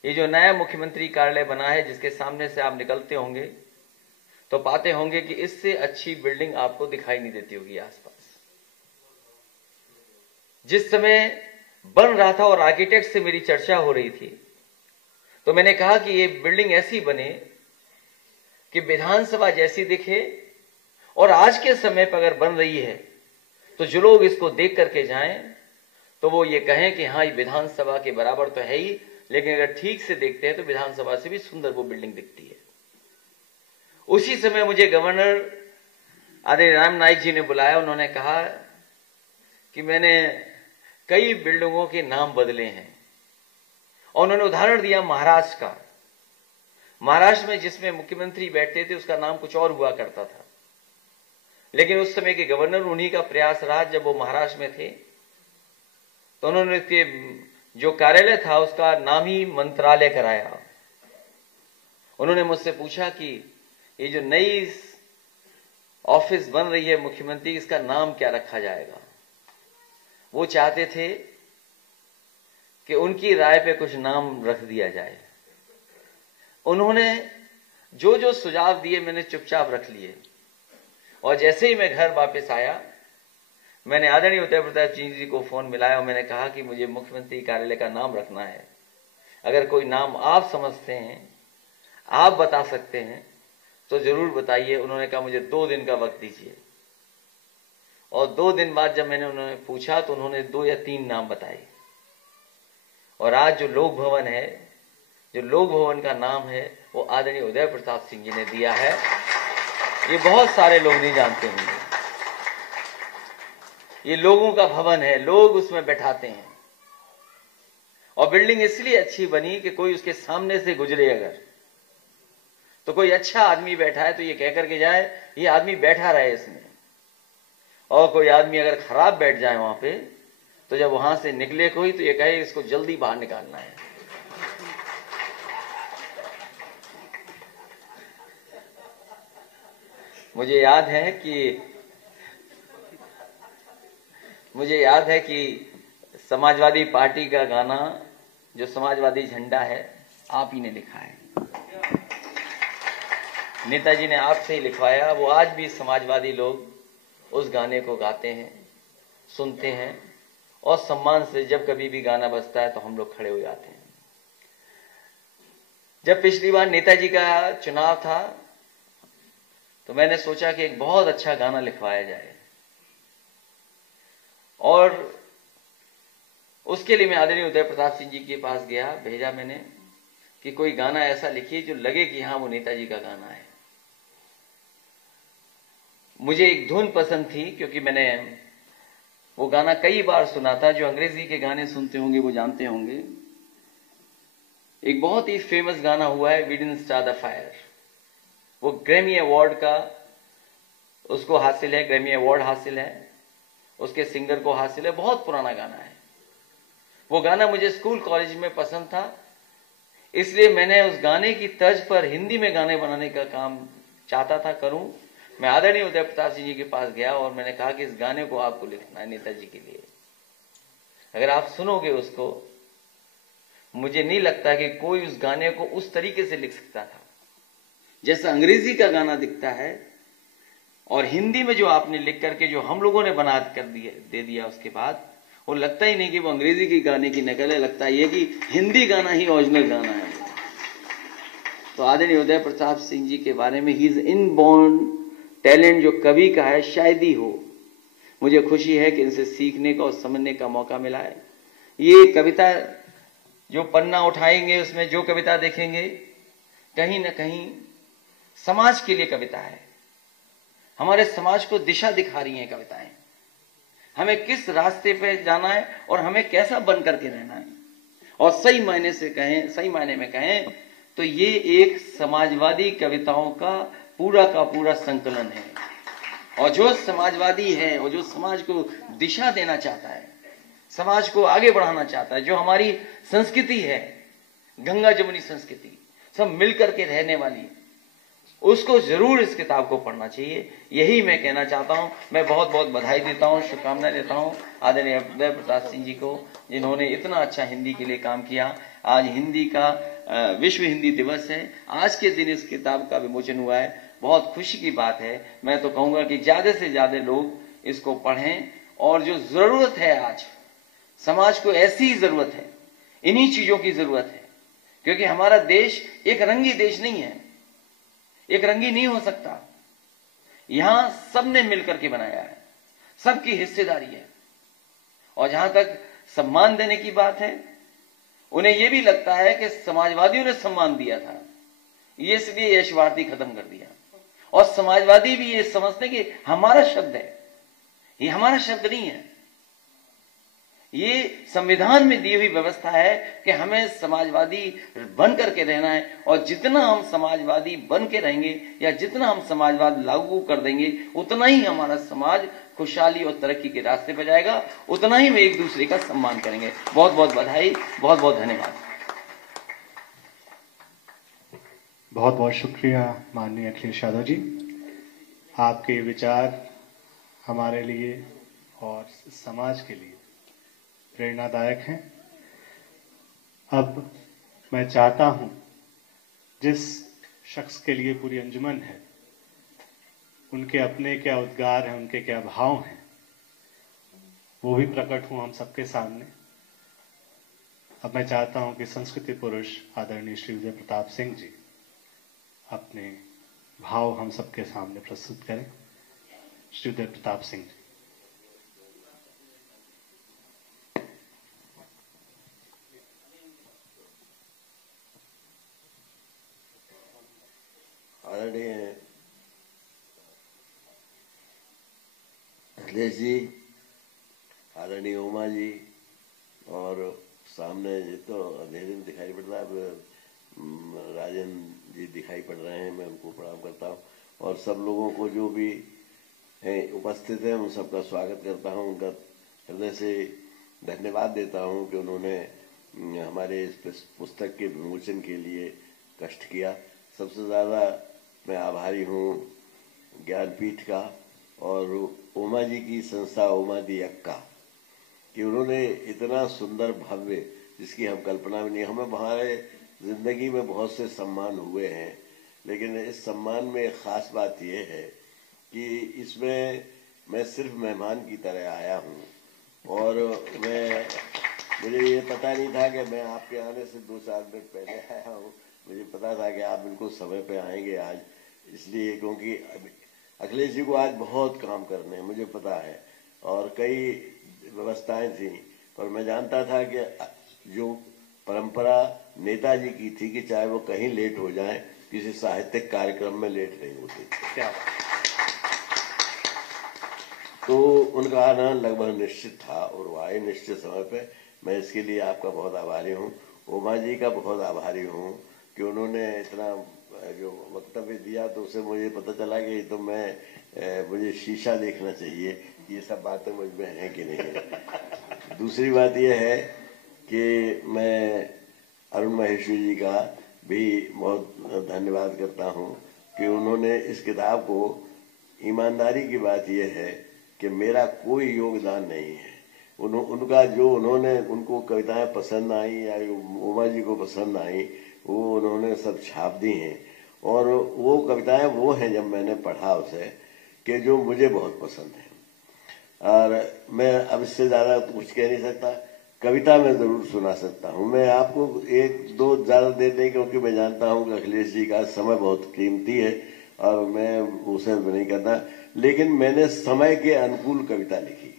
ये जो नया मुख्यमंत्री कार्यालय बना है, जिसके सामने से आप निकलते होंगे तो पाते होंगे कि इससे अच्छी बिल्डिंग आपको दिखाई नहीं देती होगी आसपास। जिस समय बन रहा था और आर्किटेक्ट से मेरी चर्चा हो रही थी, तो मैंने कहा कि ये बिल्डिंग ऐसी बने कि विधानसभा जैसी दिखे, और आज के समय पर अगर बन रही है तो जो लोग इसको देख करके जाएं तो वो ये कहें कि हाँ, ये विधानसभा के बराबर तो है ही, लेकिन अगर ठीक से देखते हैं तो विधानसभा से भी सुंदर वो बिल्डिंग दिखती है। उसी समय मुझे गवर्नर आदरणीय राम नाईक जी ने बुलाया। उन्होंने कहा कि मैंने कई बिल्डिंगों के नाम बदले हैं, और उन्होंने उदाहरण दिया महाराष्ट्र का। महाराष्ट्र में जिसमें मुख्यमंत्री बैठते थे उसका नाम कुछ और हुआ करता था, लेकिन उस समय के गवर्नर, उन्हीं का प्रयास रहा, जब वो महाराष्ट्र में थे तो उन्होंने इसके जो कार्यालय था उसका नाम ही मंत्रालय कराया। उन्होंने मुझसे पूछा कि ये जो नई ऑफिस बन रही है मुख्यमंत्री, इसका नाम क्या रखा जाएगा। वो चाहते थे कि उनकी राय पे कुछ नाम रख दिया जाए। उन्होंने जो जो सुझाव दिए मैंने चुपचाप रख लिए, और जैसे ही मैं घर वापस आया, मैंने आदरणीय उदय प्रताप सिंह जी को फोन मिलाया और मैंने कहा कि मुझे मुख्यमंत्री कार्यालय का नाम रखना है। अगर कोई नाम आप समझते हैं, आप बता सकते हैं तो जरूर बताइए। उन्होंने कहा मुझे 2 दिन का वक्त दीजिए, और 2 दिन बाद जब मैंने उन्होंने पूछा तो उन्होंने 2 या 3 नाम बताए। और आज जो लोक भवन है, जो लोक भवन का नाम है, वो आदरणीय उदय प्रताप सिंह जी ने दिया है। ये बहुत सारे लोग नहीं जानते होंगे। ये लोगों का भवन है, लोग उसमें बैठाते हैं, और बिल्डिंग इसलिए अच्छी बनी कि कोई उसके सामने से गुजरे अगर, तो कोई अच्छा आदमी बैठा है तो ये कह करके जाए ये आदमी बैठा रहे इसमें, और कोई आदमी अगर खराब बैठ जाए वहां पे, तो जब वहां से निकले कोई तो ये कहे इसको जल्दी बाहर निकालना है। मुझे याद है कि समाजवादी पार्टी का गाना, जो समाजवादी झंडा है, आप ही ने लिखा है। नेताजी ने आपसे ही लिखवाया। वो आज भी समाजवादी लोग उस गाने को गाते हैं, सुनते हैं, और सम्मान से जब कभी भी गाना बजता है तो हम लोग खड़े हो जाते हैं। जब पिछली बार नेताजी का चुनाव था तो मैंने सोचा कि एक बहुत अच्छा गाना लिखवाया जाए, और उसके लिए मैं आदरणीय उदय प्रताप सिंह जी के पास गया, भेजा मैंने कि कोई गाना ऐसा लिखिए जो लगे कि हाँ वो नेताजी का गाना है। मुझे एक धुन पसंद थी, क्योंकि मैंने वो गाना कई बार सुना था। जो अंग्रेजी के गाने सुनते होंगे वो जानते होंगे। एक बहुत ही फेमस गाना हुआ है, we didn't start the fire. वो ग्रैमी अवार्ड का उसको हासिल है, ग्रैमी अवार्ड हासिल है, उसके सिंगर को हासिल है। बहुत पुराना गाना है। वो गाना मुझे स्कूल कॉलेज में पसंद था, इसलिए मैंने उस गाने की तर्ज पर हिंदी में गाने बनाने का काम चाहता था करूं। मैं आदरणीय उदय प्रताप सिंह जी के पास गया और मैंने कहा कि इस गाने को आपको लिखना है नेताजी के लिए। अगर आप सुनोगे उसको, मुझे नहीं लगता कि कोई उस गाने को उस तरीके से लिख सकता था जैसा अंग्रेजी का गाना दिखता है, और हिंदी में जो आपने लिख करके जो हम लोगों ने बना कर दे दिया उसके बाद, वो लगता ही नहीं कि वो अंग्रेजी की गाने की नकल है, लगता ये कि हिंदी गाना ही ओरिजिनल गाना है। तो आदरणीय उदय प्रताप सिंह जी के बारे में, ही इज इनबॉर्न टैलेंट, जो कवि का है शायद ही हो। मुझे खुशी है कि इनसे सीखने का और समझने का मौका मिला है। ये कविता जो पन्ना उठाएंगे उसमें जो कविता देखेंगे, कहीं ना कहीं समाज के लिए कविता है। हमारे समाज को दिशा दिखा रही हैं कविताएं, हमें किस रास्ते पे जाना है और हमें कैसा बन करके रहना है। और सही मायने में कहें तो ये एक समाजवादी कविताओं का पूरा संकलन है। और जो समाजवादी है और जो समाज को दिशा देना चाहता है, समाज को आगे बढ़ाना चाहता है, जो हमारी संस्कृति है, गंगा जमुनी संस्कृति सब मिलकर के रहने वाली, उसको जरूर इस किताब को पढ़ना चाहिए। यही मैं कहना चाहता हूं। मैं बहुत बहुत बधाई देता हूं, शुभकामनाएं देता हूं आदरणीय उदय प्रताप सिंह जी को, जिन्होंने इतना अच्छा हिंदी के लिए काम किया। आज हिंदी का विश्व हिंदी दिवस है, आज के दिन इस किताब का विमोचन हुआ है, बहुत खुशी की बात है। मैं तो कहूंगा कि ज्यादा से ज्यादा लोग इसको पढ़ें, और जो जरूरत है आज समाज को, ऐसी जरूरत है, इन्हीं चीजों की जरूरत है, क्योंकि हमारा देश एक रंगी देश नहीं है, एक रंगी नहीं हो सकता। यहां सबने मिलकर के बनाया है, सबकी हिस्सेदारी है। और जहां तक सम्मान देने की बात है, उन्हें यह भी लगता है कि समाजवादियों ने सम्मान दिया था, ये इसलिए यशवार्थी खत्म कर दिया। और समाजवादी भी ये समझते कि हमारा शब्द है, ये हमारा शब्द नहीं है, ये संविधान में दी हुई व्यवस्था है कि हमें समाजवादी बन करके रहना है। और जितना हम समाजवादी बन के रहेंगे या जितना हम समाजवाद लागू कर देंगे, उतना ही हमारा समाज खुशहाली और तरक्की के रास्ते पर जाएगा, उतना ही हम एक दूसरे का सम्मान करेंगे। बहुत बहुत बधाई, बहुत बहुत धन्यवाद। बहुत बहुत शुक्रिया माननीय अखिलेश यादव जी। आपके विचार हमारे लिए और समाज के लिए प्रेरणादायक हैं। अब मैं चाहता हूं, जिस शख्स के लिए पूरी अंजुमन है, उनके अपने क्या उद्गार हैं, उनके क्या भाव हैं, वो भी प्रकट हों हम सबके सामने। अब मैं चाहता हूं कि संस्कृति पुरुष आदरणीय श्री उदय प्रताप सिंह जी अपने भाव हम सबके सामने प्रस्तुत करें। श्री उदय प्रताप सिंह जी। आदरणीय अखिलेश जी, आदरणीय उमा जी, और सामने ये तो अंधेरे में दिखाई पड़ रहा है, राजन जी दिखाई पड़ रहे हैं, मैं उनको प्रणाम करता हूँ। और सब लोगों को जो भी हैं उपस्थित हैं, उन सबका स्वागत करता हूँ, उनका हृदय से धन्यवाद देता हूँ कि उन्होंने हमारे इस पुस्तक के विमोचन के लिए कष्ट किया। सबसे ज़्यादा मैं आभारी हूँ ज्ञानपीठ का और उमा जी की संस्था उमा दी अक्का, कि उन्होंने इतना सुंदर भव्य, जिसकी हम कल्पना भी नहीं। हमें हमारे जिंदगी में बहुत से सम्मान हुए हैं, लेकिन इस सम्मान में एक खास बात यह है कि इसमें मैं सिर्फ मेहमान की तरह आया हूँ। और मुझे ये पता नहीं था कि मैं आपके आने से 2-4 मिनट पहले आया हूँ। मुझे पता था कि आप बिल्कुल समय पे आएंगे आज, इसलिए क्योंकि अखिलेश जी को आज बहुत काम करने हैं, मुझे पता है, और कई व्यवस्थाएं थी, पर मैं जानता था कि जो परंपरा नेताजी की थी कि चाहे वो कहीं लेट हो जाए, किसी साहित्यिक कार्यक्रम में लेट नहीं होते। क्या तो उनका आना लगभग निश्चित था और वो आए निश्चित समय पे। मैं इसके लिए आपका बहुत आभारी हूँ। उमा जी का बहुत आभारी हूँ कि उन्होंने इतना जो वक्तव्य दिया, तो उससे मुझे पता चला कि तो मुझे शीशा देखना चाहिए, ये सब बातें मुझ में हैं कि नहीं है। दूसरी बात यह है कि मैं अरुण महेश्वरी जी का भी बहुत धन्यवाद करता हूँ कि उन्होंने इस किताब को, ईमानदारी की बात यह है कि मेरा कोई योगदान नहीं है, उनका जो उनको कविताएं पसंद आई या उमा जी को पसंद आई, वो उन्होंने सब छाप दी हैं। और वो कविताएं वो हैं, जब मैंने पढ़ा उसे, कि जो मुझे बहुत पसंद है। और मैं अब इससे ज़्यादा कुछ कह नहीं सकता। कविता मैं ज़रूर सुना सकता हूँ। मैं आपको 1-2 ज़्यादा दे दें, क्योंकि मैं जानता हूँ कि अखिलेश जी का समय बहुत कीमती है और मैं उसे नहीं करना, लेकिन मैंने समय के अनुकूल कविता लिखी।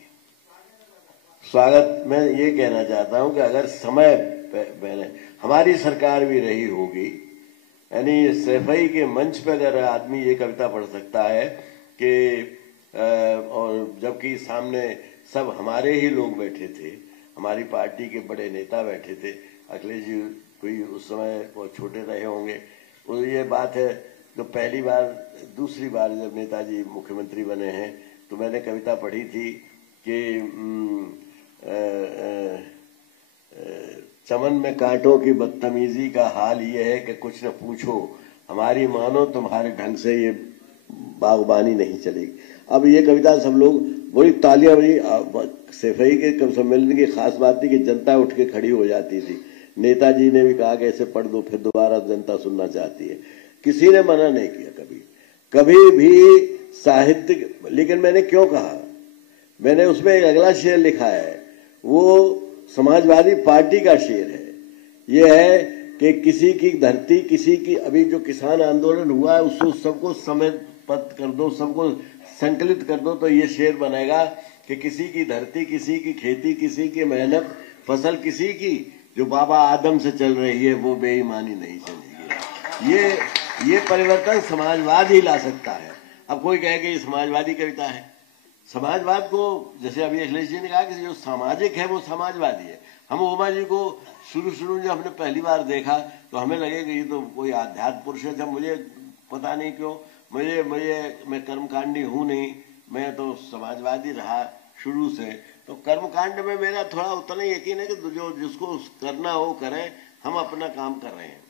स्वागत मैं ये कहना चाहता हूँ कि अगर समय मैंने, हमारी सरकार भी रही होगी, यानी सफाई के मंच पर अगर आदमी ये कविता पढ़ सकता है कि और जबकि सामने सब हमारे ही लोग बैठे थे, हमारी पार्टी के बड़े नेता बैठे थे, अखिलेश जी कोई उस समय बहुत छोटे रहे होंगे। और ये बात है तो पहली बार दूसरी बार जब नेताजी मुख्यमंत्री बने हैं तो मैंने कविता पढ़ी थी कि चमन में कांटों की बदतमीजी का हाल ये है कि कुछ न पूछो, हमारी मानो तुम्हारे ढंग से ये बागबानी नहीं चलेगी। अब ये कविता सब लोग बड़ी तालियां बजी। सफाई के सम्मेलन की खास बात थी कि जनता उठ के खड़ी हो जाती थी। नेताजी ने भी कहा कि ऐसे पढ़ दो, फिर दोबारा जनता सुनना चाहती है। किसी ने मना नहीं किया कभी भी साहित्य। लेकिन मैंने क्यों कहा, मैंने उसमें एक अगला शेर लिखा है, वो समाजवादी पार्टी का शेर है। ये है कि किसी की धरती, किसी की, अभी जो किसान आंदोलन हुआ है उसको सबको समयबद्ध कर दो, सबको संकलित कर दो, तो ये शेर बनेगा कि किसी की धरती, किसी की खेती, किसी की मेहनत, फसल किसी की, जो बाबा आदम से चल रही है वो बेईमानी नहीं चलेगी। ये परिवर्तन समाजवाद ही ला सकता है। अब कोई कहे कि ये समाजवादी कविता है। समाजवाद को, जैसे अभी अखिलेश जी ने कहा कि जो सामाजिक है वो समाजवादी है। हम उमा जी को शुरू में जब हमने पहली बार देखा तो हमें लगे कि ये तो कोई आध्यात्म पुरुष है। जब मुझे पता नहीं क्यों, मैं कर्मकांडी हूं नहीं, मैं तो समाजवादी रहा शुरू से। तो कर्मकांड में मेरा थोड़ा उतना यकीन है कि जो जिसको करना हो करे, हम अपना काम कर रहे हैं।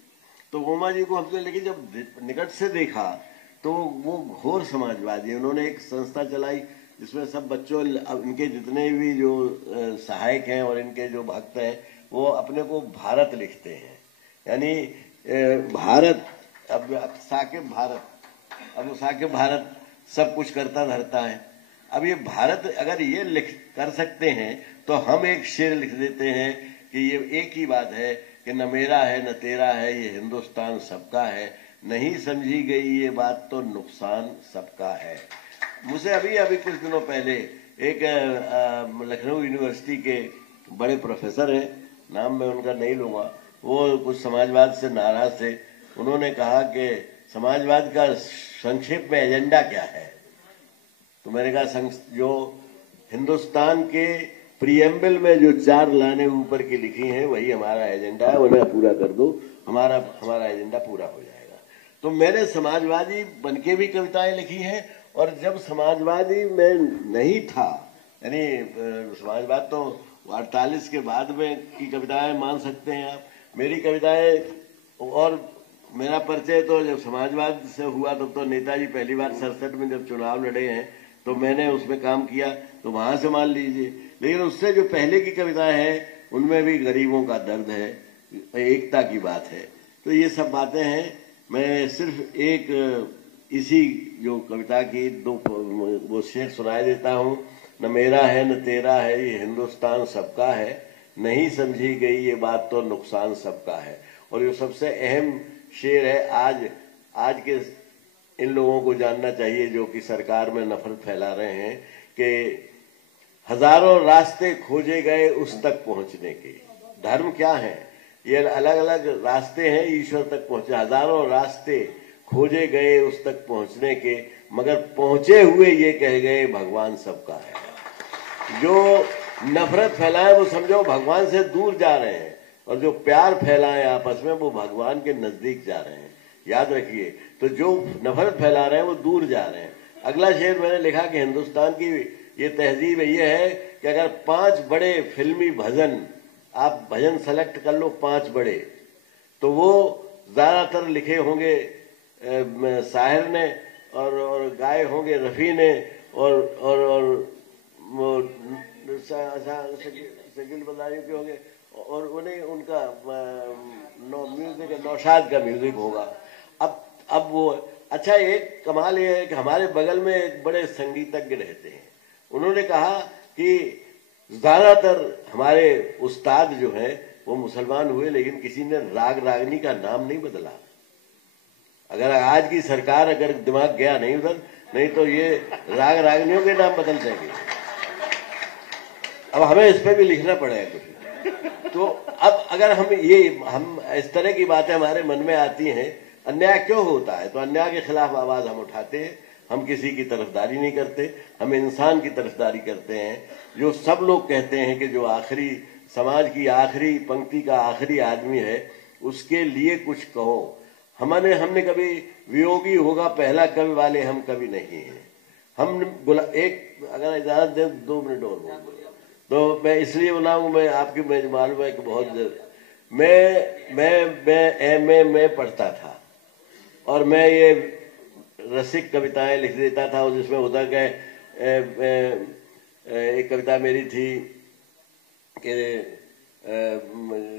तो उमा जी को हमने, लेकिन जब निकट से देखा तो वो घोर समाजवादी है। उन्होंने एक संस्था चलाई जिसमें सब बच्चों, इनके जितने भी जो सहायक हैं और इनके जो भक्त हैं वो अपने को भारत लिखते हैं, यानी भारत। अब साकिब भारत, अब साकिब भारत सब कुछ करता धरता है। अब ये भारत अगर ये लिख कर सकते हैं तो हम एक शेर लिख देते हैं कि ये एक ही बात है कि न मेरा है न तेरा है, ये हिंदुस्तान सबका है, नहीं समझी गई ये बात तो नुकसान सबका है। मुझे अभी कुछ दिनों पहले एक लखनऊ यूनिवर्सिटी के बड़े प्रोफेसर हैं, नाम मैं उनका नहीं लूंगा, वो कुछ समाजवाद से नाराज थे। उन्होंने कहा कि समाजवाद का संक्षेप में एजेंडा क्या है। तो मैंने कहा जो हिंदुस्तान के प्रियम्बल में जो 4 लाइनें ऊपर की लिखी हैं वही हमारा एजेंडा है, उन्हें पूरा कर दो, हमारा एजेंडा पूरा हो जाएगा। तो मैंने समाजवादी बनके भी कविताएं लिखी हैं, और जब समाजवादी मैं नहीं था, यानी समाजवाद तो 48 के बाद में की कविताएं मान सकते हैं आप। मेरी कविताएं, और मेरा परिचय तो जब समाजवाद से हुआ तब तो नेताजी पहली बार 67 में जब चुनाव लड़े हैं तो मैंने उसमें काम किया, तो वहां से मान लीजिए। लेकिन उससे जो पहले की कविताएं हैं उनमें भी गरीबों का दर्द है, एकता की बात है। तो ये सब बातें हैं। मैं सिर्फ एक इसी जो कविता की 2 वो शेर सुनाई देता हूं। न मेरा है न तेरा है, ये हिंदुस्तान सबका है, नहीं समझी गई ये बात तो नुकसान सबका है। और ये सबसे अहम शेर है। आज के इन लोगों को जानना चाहिए जो कि सरकार में नफरत फैला रहे हैं कि हजारों रास्ते खोजे गए उस तक पहुंचने के। धर्म क्या है? ये अलग अलग रास्ते हैं ईश्वर तक पहुंचे। हजारों रास्ते खोजे गए उस तक पहुंचने के, मगर पहुंचे हुए ये कह गए भगवान सबका है। जो नफरत फैलाए वो समझो भगवान से दूर जा रहे हैं, और जो प्यार फैलाए आपस में वो भगवान के नजदीक जा रहे हैं। याद रखिए, तो जो नफरत फैला रहे हैं वो दूर जा रहे हैं। अगला शेर मैंने लिखा कि हिंदुस्तान की ये तहजीब ये है कि अगर 5 बड़े फिल्मी भजन, आप भजन सेलेक्ट कर लो 5 बड़े, तो वो ज्यादातर लिखे होंगे साहिर ने और गाए होंगे रफी ने और शकील बदारी के होंगे, और उन्हें उनका म्यूजिक नौशाद का म्यूजिक होगा। अब वो अच्छा, एक कमाल ये है कि हमारे बगल में एक बड़े संगीतज्ञ रहते हैं। उन्होंने कहा कि ज्यादातर हमारे उस्ताद जो हैं वो मुसलमान हुए, लेकिन किसी ने राग रागनी का नाम नहीं बदला। अगर आज की सरकार अगर दिमाग गया नहीं उधर, नहीं तो ये राग रागनियों के नाम बदल जाएंगे। अब हमें इस पे भी लिखना पड़ेगा कुछ। तो अब अगर हम इस तरह की बातें हमारे मन में आती हैं, अन्याय क्यों होता है, तो अन्याय के खिलाफ आवाज हम उठाते हैं। हम किसी की तरफदारी नहीं करते, हम इंसान की तरफदारी करते हैं। जो सब लोग कहते हैं कि जो आखिरी समाज की आखिरी पंक्ति का आखिरी आदमी है उसके लिए कुछ कहो। हमने कभी वियोगी होगा पहला कवि वाले हम कभी नहीं हैं। हम एक अगर इजाजत दें 2 मिनट और बोल तो मैं इसलिए बोला हूँ, मैं आपकी मैं मालूम है कि बहुत मैं एमए में पढ़ता था और मैं ये रसिक कविताएं लिख देता था और जिसमें होता कि एक कविता मेरी थी कि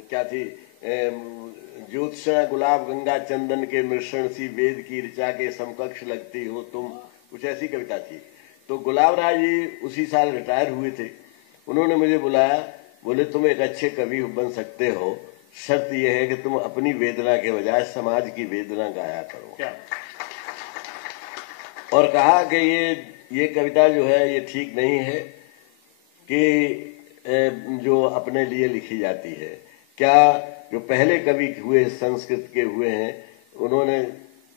क्या थी, ज्योत्सना गुलाब गंगा चंदन के मिश्रण सी वेद की ऋचा के समकक्ष लगती हो तुम, कुछ ऐसी कविता थी। तो गुलाब राय जी उसी साल रिटायर हुए थे। उन्होंने मुझे बुलाया, बोले तुम एक अच्छे कवि बन सकते हो, शर्त यह है कि तुम अपनी वेदना के बजाय समाज की वेदना गाया करो। क्या? और कहा कि ये कविता जो है ये ठीक नहीं है कि जो अपने लिए लिखी जाती है। क्या जो पहले कवि हुए संस्कृत के हुए हैं, उन्होंने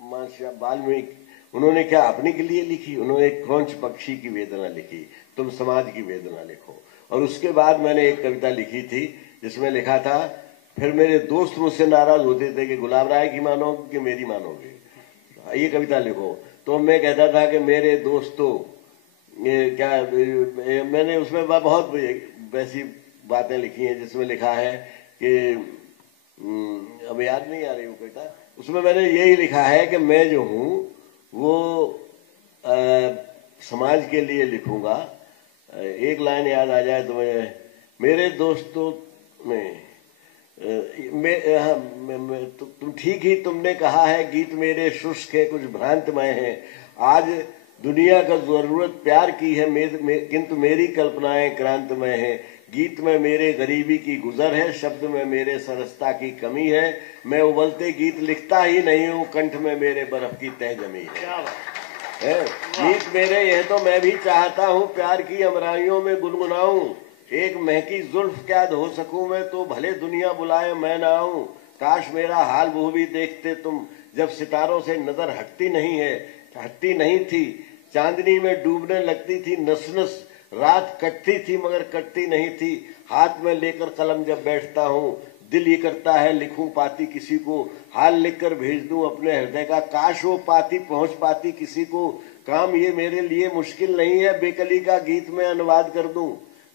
वाल्मीकि, उन्होंने क्या अपने के लिए लिखी? उन्होंने एक क्रौंच पक्षी की वेदना लिखी, तुम समाज की वेदना लिखो। और उसके बाद मैंने एक कविता लिखी थी जिसमें लिखा था, फिर मेरे दोस्त मुझसे नाराज होते थे कि गुलाब राय की मानोगे कि मेरी मानोगे, ये कविता लिखो। तो मैं कहता था कि मेरे दोस्तों, क्या मैंने उसमें बहुत वैसी बातें लिखी हैं जिसमें लिखा है कि अब याद नहीं आ रही वो कविता, उसमें मैंने यही लिखा है कि मैं जो हूँ वो समाज के लिए लिखूंगा। एक लाइन याद आ जाए तो मैं, मेरे दोस्तों में तुम ठीक ही तुमने कहा है, गीत मेरे शुष्क है कुछ भ्रांतमय है, आज दुनिया का जरूरत प्यार की है किंतु मेरी कल्पनाएं क्रांतमय है, गीत में मेरे गरीबी की गुजर है, शब्द में मेरे सरसता की कमी है, मैं उबलते गीत लिखता ही नहीं हूँ, कंठ में मेरे बर्फ की तह जमी है। गीत मेरे यह तो मैं भी चाहता हूँ, प्यार की अमराइयों में गुनगुनाऊं, एक महकी जुल्फ क्या धो सकूं मैं, तो भले दुनिया बुलाए मैं ना आऊं, काश मेरा हाल वो भी देखते तुम, जब सितारों से नजर हटती नहीं थी, चांदनी में डूबने लगती थी नस नस, रात कटती थी मगर कटती नहीं थी, हाथ में लेकर कलम जब बैठता हूँ, दिल ये करता है लिखूं पाती किसी को, हाल लिखकर भेज दूं अपने हृदय का, काश वो पाती पहुंच पाती किसी को, काम ये मेरे लिए मुश्किल नहीं है, बेकली का गीत में अनुवाद कर दूं,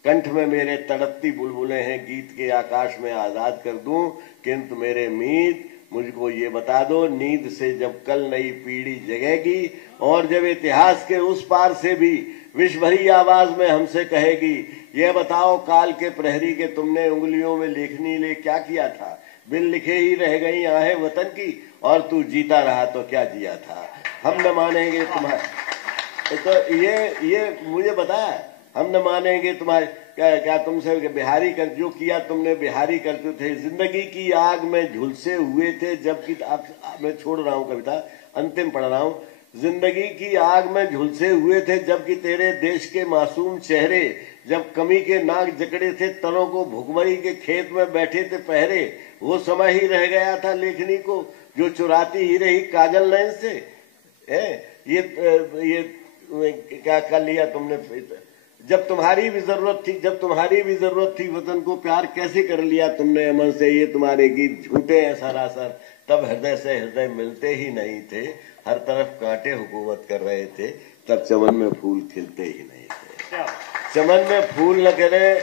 कंठ में मेरे तड़पती बुलबुलें हैं, गीत के आकाश में आजाद कर दूं, किंतु मेरे मीत मुझको ये बता दो, नींद से जब कल नई पीढ़ी जगेगी और जब इतिहास के उस पार से भी विश्व भरी आवाज में हमसे कहेगी, ये बताओ काल के प्रहरी के तुमने उंगलियों में लेखनी ले क्या किया था, बिन लिखे ही रह गई आहें वतन की, और तू जीता रहा तो क्या जिया था, हम न मानेंगे तुम्हारे, तो ये मुझे बताया, हम न मानेंगे तुम्हारे क्या तुमसे बिहारी कर जो किया तुमने बिहारी करते थे, जिंदगी की आग में झुलसे हुए थे जबकि मैं छोड़ रहा हूँ कविता, अंतिम पढ़ रहा हूँ, जिंदगी की आग में झुलसे हुए थे जबकि तेरे देश के मासूम चेहरे जब कमी के नाक जकड़े थे, तनों को भुखमरी के खेत में बैठे थे पहरे, वो समय ही रह गया था लेखनी को जो चुराती ही रही काजल नयन से, ये क्या कर लिया तुमने, जब तुम्हारी भी जरूरत थी वतन को प्यार कैसे कर लिया तुमने अमन से, ये तुम्हारे गीत झूठे हैं सरासर, तब हृदय से हृदय मिलते ही नहीं थे, हर तरफ कांटे हुकूमत कर रहे थे, तब चमन में फूल खिलते ही नहीं थे, चमन में फूल न करे,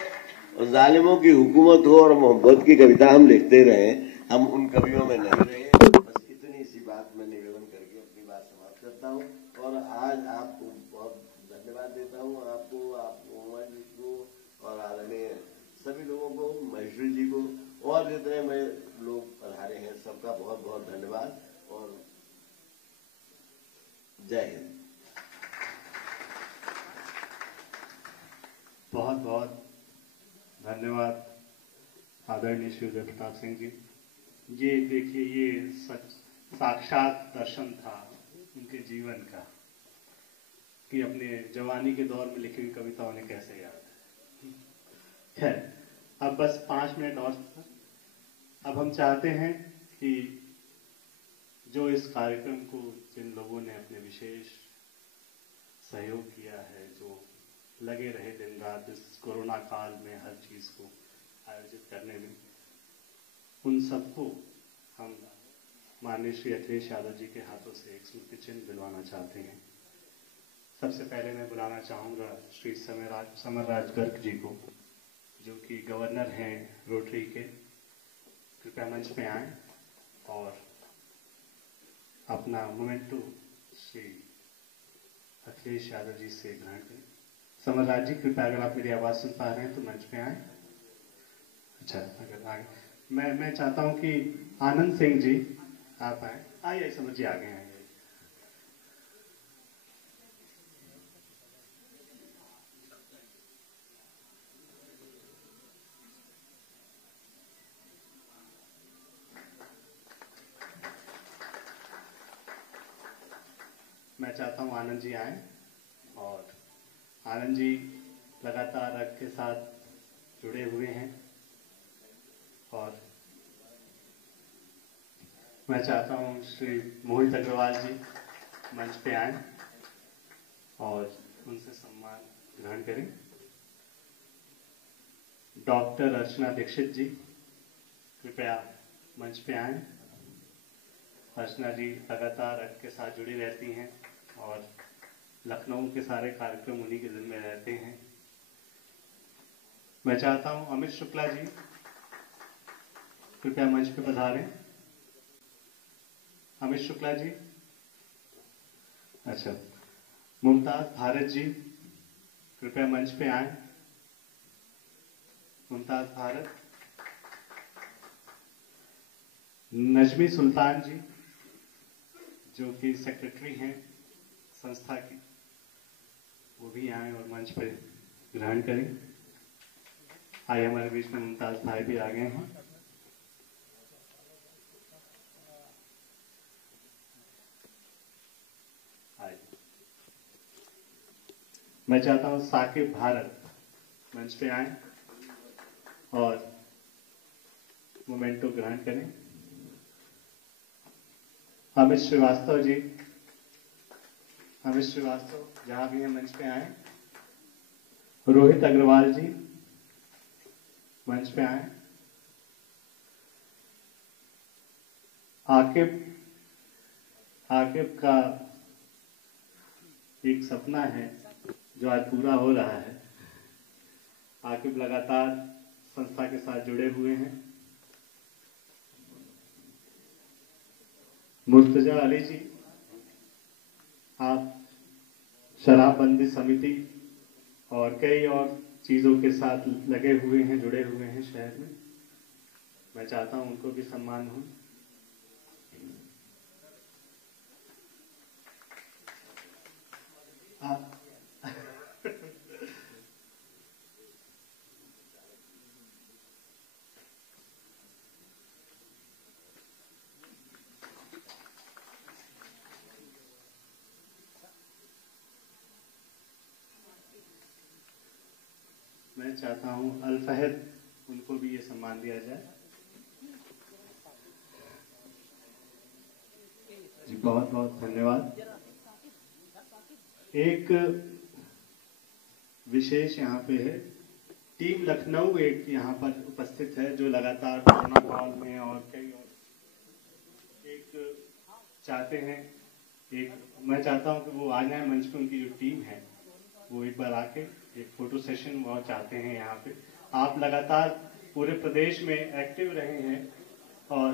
जालिमों की हुकूमत हो और मोहब्बत की कविता हम लिखते रहे, हम उन कवियों में नहीं रहे। बस इतनी सी बात मैं निवेदन करके अपनी बात समाप्त करता हूँ और आज आपको बहुत धन्यवाद देता हूँ, आपको उमा जी को और आदरणीय सभी लोगों को, महेश्वरी जी को और जितने में लोग पधारे हैं सबका बहुत बहुत धन्यवाद और जय हिंद। बहुत बहुत धन्यवाद आदरणीय श्री उदय प्रताप सिंह जी। ये देखिए, ये साक्षात दर्शन था उनके जीवन का कि अपने जवानी के दौर में लिखी हुई कविता उन्हें कैसे याद है। खैर, अब बस 5 मिनट और, अब हम चाहते हैं कि जो इस कार्यक्रम को जिन लोगों ने अपने विशेष सहयोग किया है, जो लगे रहे दिन रात इस कोरोना काल में हर चीज को आयोजित करने में, उन सबको हम माननीय श्री अखिलेश यादव जी के हाथों से एक स्मृति चिन्ह दिलवाना चाहते हैं। सबसे पहले मैं बुलाना चाहूँगा श्री समरराज गर्ग जी को, जो कि गवर्नर हैं रोटरी के। कृपया मंच में आएं और अपना मोमेंटो श्री अखिलेश यादव जी से ग्रहण करें। समरराज जी, कृपया अगर आप मेरी आवाज़ सुन पा रहे हैं तो मंच में आएं। अच्छा, अगर आगे मैं चाहता हूं कि आनंद सिंह जी आप आए। आइए समझ जी, आगे आइए। मैं चाहता हूं आनंद जी आए, और आनंद जी लगातार रक्त के साथ जुड़े हुए हैं, और मैं चाहता हूं श्री मोहित अग्रवाल जी मंच पे आए और उनसे सम्मान ग्रहण करें। डॉक्टर अर्चना दीक्षित जी कृपया मंच पे आए। अर्चना जी लगातार रक्त के साथ जुड़ी रहती हैं और लखनऊ के सारे कार्यक्रम उन्हीं के जिम्मे रहते हैं। मैं चाहता हूं अमित शुक्ला जी कृपया मंच पे पधारें। अमित शुक्ला जी। अच्छा, मुमताज भारत जी कृपया मंच पे आए। मुमताज भारत। नजमी सुल्तान जी, जो कि सेक्रेटरी हैं संस्था की, वो भी आए और मंच पर ग्रहण करें। आइए, हमारे बीच में मुमताज भाई भी आ गए हैं। मैं चाहता हूं साकिब भारत मंच पे आए और मोमेंटो ग्रहण करें। अमित श्रीवास्तव जी, अमित श्रीवास्तव जहां भी हैं मंच पे आए। रोहित अग्रवाल जी मंच पे आए। आकिब का एक सपना है जो आज पूरा हो रहा है। आकिब लगातार संस्था के साथ जुड़े हुए हैं। मुर्तजा अली जी, आप शराबबंदी समिति और कई और चीजों के साथ लगे हुए हैं, जुड़े हुए हैं शहर में। मैं चाहता हूं उनको भी सम्मान हो। मैं चाहता हूं अल फहद, उनको भी ये सम्मान दिया जाए। जी, बहुत बहुत धन्यवाद। एक विशेष यहाँ पे है, टीम लखनऊ एक यहाँ पर उपस्थित है, जो लगातार कोरोना काल में और कई और एक चाहते हैं, मैं चाहता हूँ कि वो आ जाए मंच पे। उनकी जो टीम है वो एक बार आके एक फोटो सेशन वो चाहते हैं यहाँ पे। आप लगातार पूरे प्रदेश में एक्टिव रहे हैं, और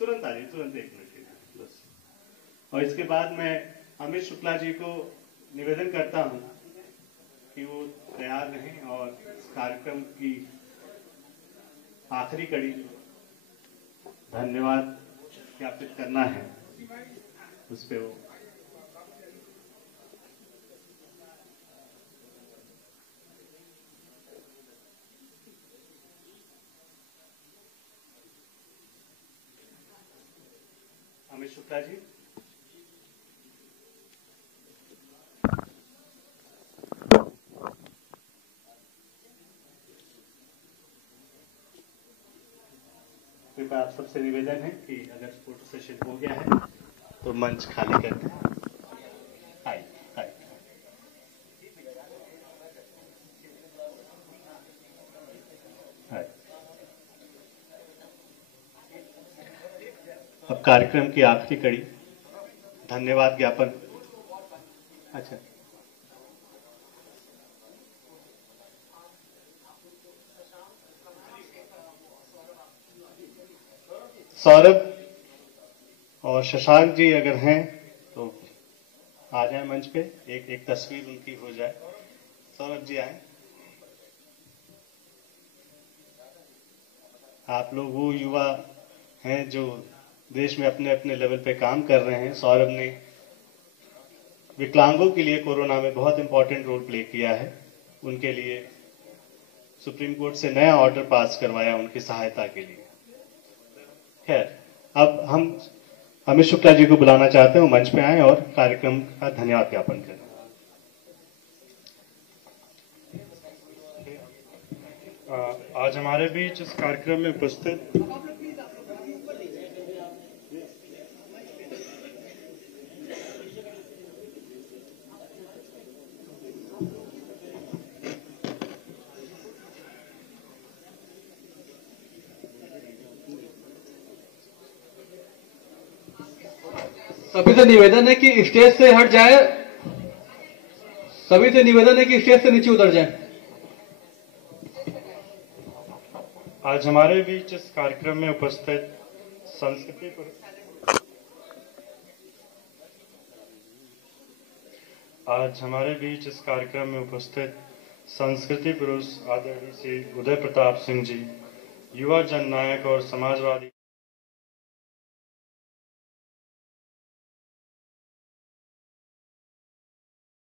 तुरंत आ जाइए, तुरंत 1 मिनट के लिए बस। और इसके बाद मैं अमित शुक्ला जी को निवेदन करता हूँ कि वो तैयार रहें और इस कार्यक्रम की आखिरी कड़ी धन्यवाद ज्ञापित करना है, उस पे वो। अमित शुक्ला जी। कृपया आप सबसे निवेदन है कि अगर फोटो सेशन हो गया है तो मंच खाली कर दें। कार्यक्रम की आखिरी कड़ी धन्यवाद ज्ञापन। अच्छा, सौरभ और शशांक जी अगर हैं तो आ जाए मंच पे, एक तस्वीर उनकी हो जाए। सौरभ जी आए। आप लोग वो युवा हैं जो देश में अपने अपने लेवल पे काम कर रहे हैं। सौरभ ने विकलांगों के लिए कोरोना में बहुत इंपॉर्टेंट रोल प्ले किया है। उनके लिए सुप्रीम कोर्ट से नया ऑर्डर पास करवाया उनकी सहायता के लिए। खैर, अब हम अमित शुक्ला जी को बुलाना चाहते हैं, मंच पे आए और कार्यक्रम का धन्यवाद ज्ञापन करें। आज हमारे बीच इस कार्यक्रम में उपस्थित सभी से निवेदन है कि स्टेज से हट जाए, सभी से निवेदन है कि स्टेज से नीचे उतर जाए। आज हमारे बीच इस कार्यक्रम में उपस्थित संस्कृति पुरुष आदरणीय श्री उदय प्रताप सिंह जी, युवा जननायक और समाजवादी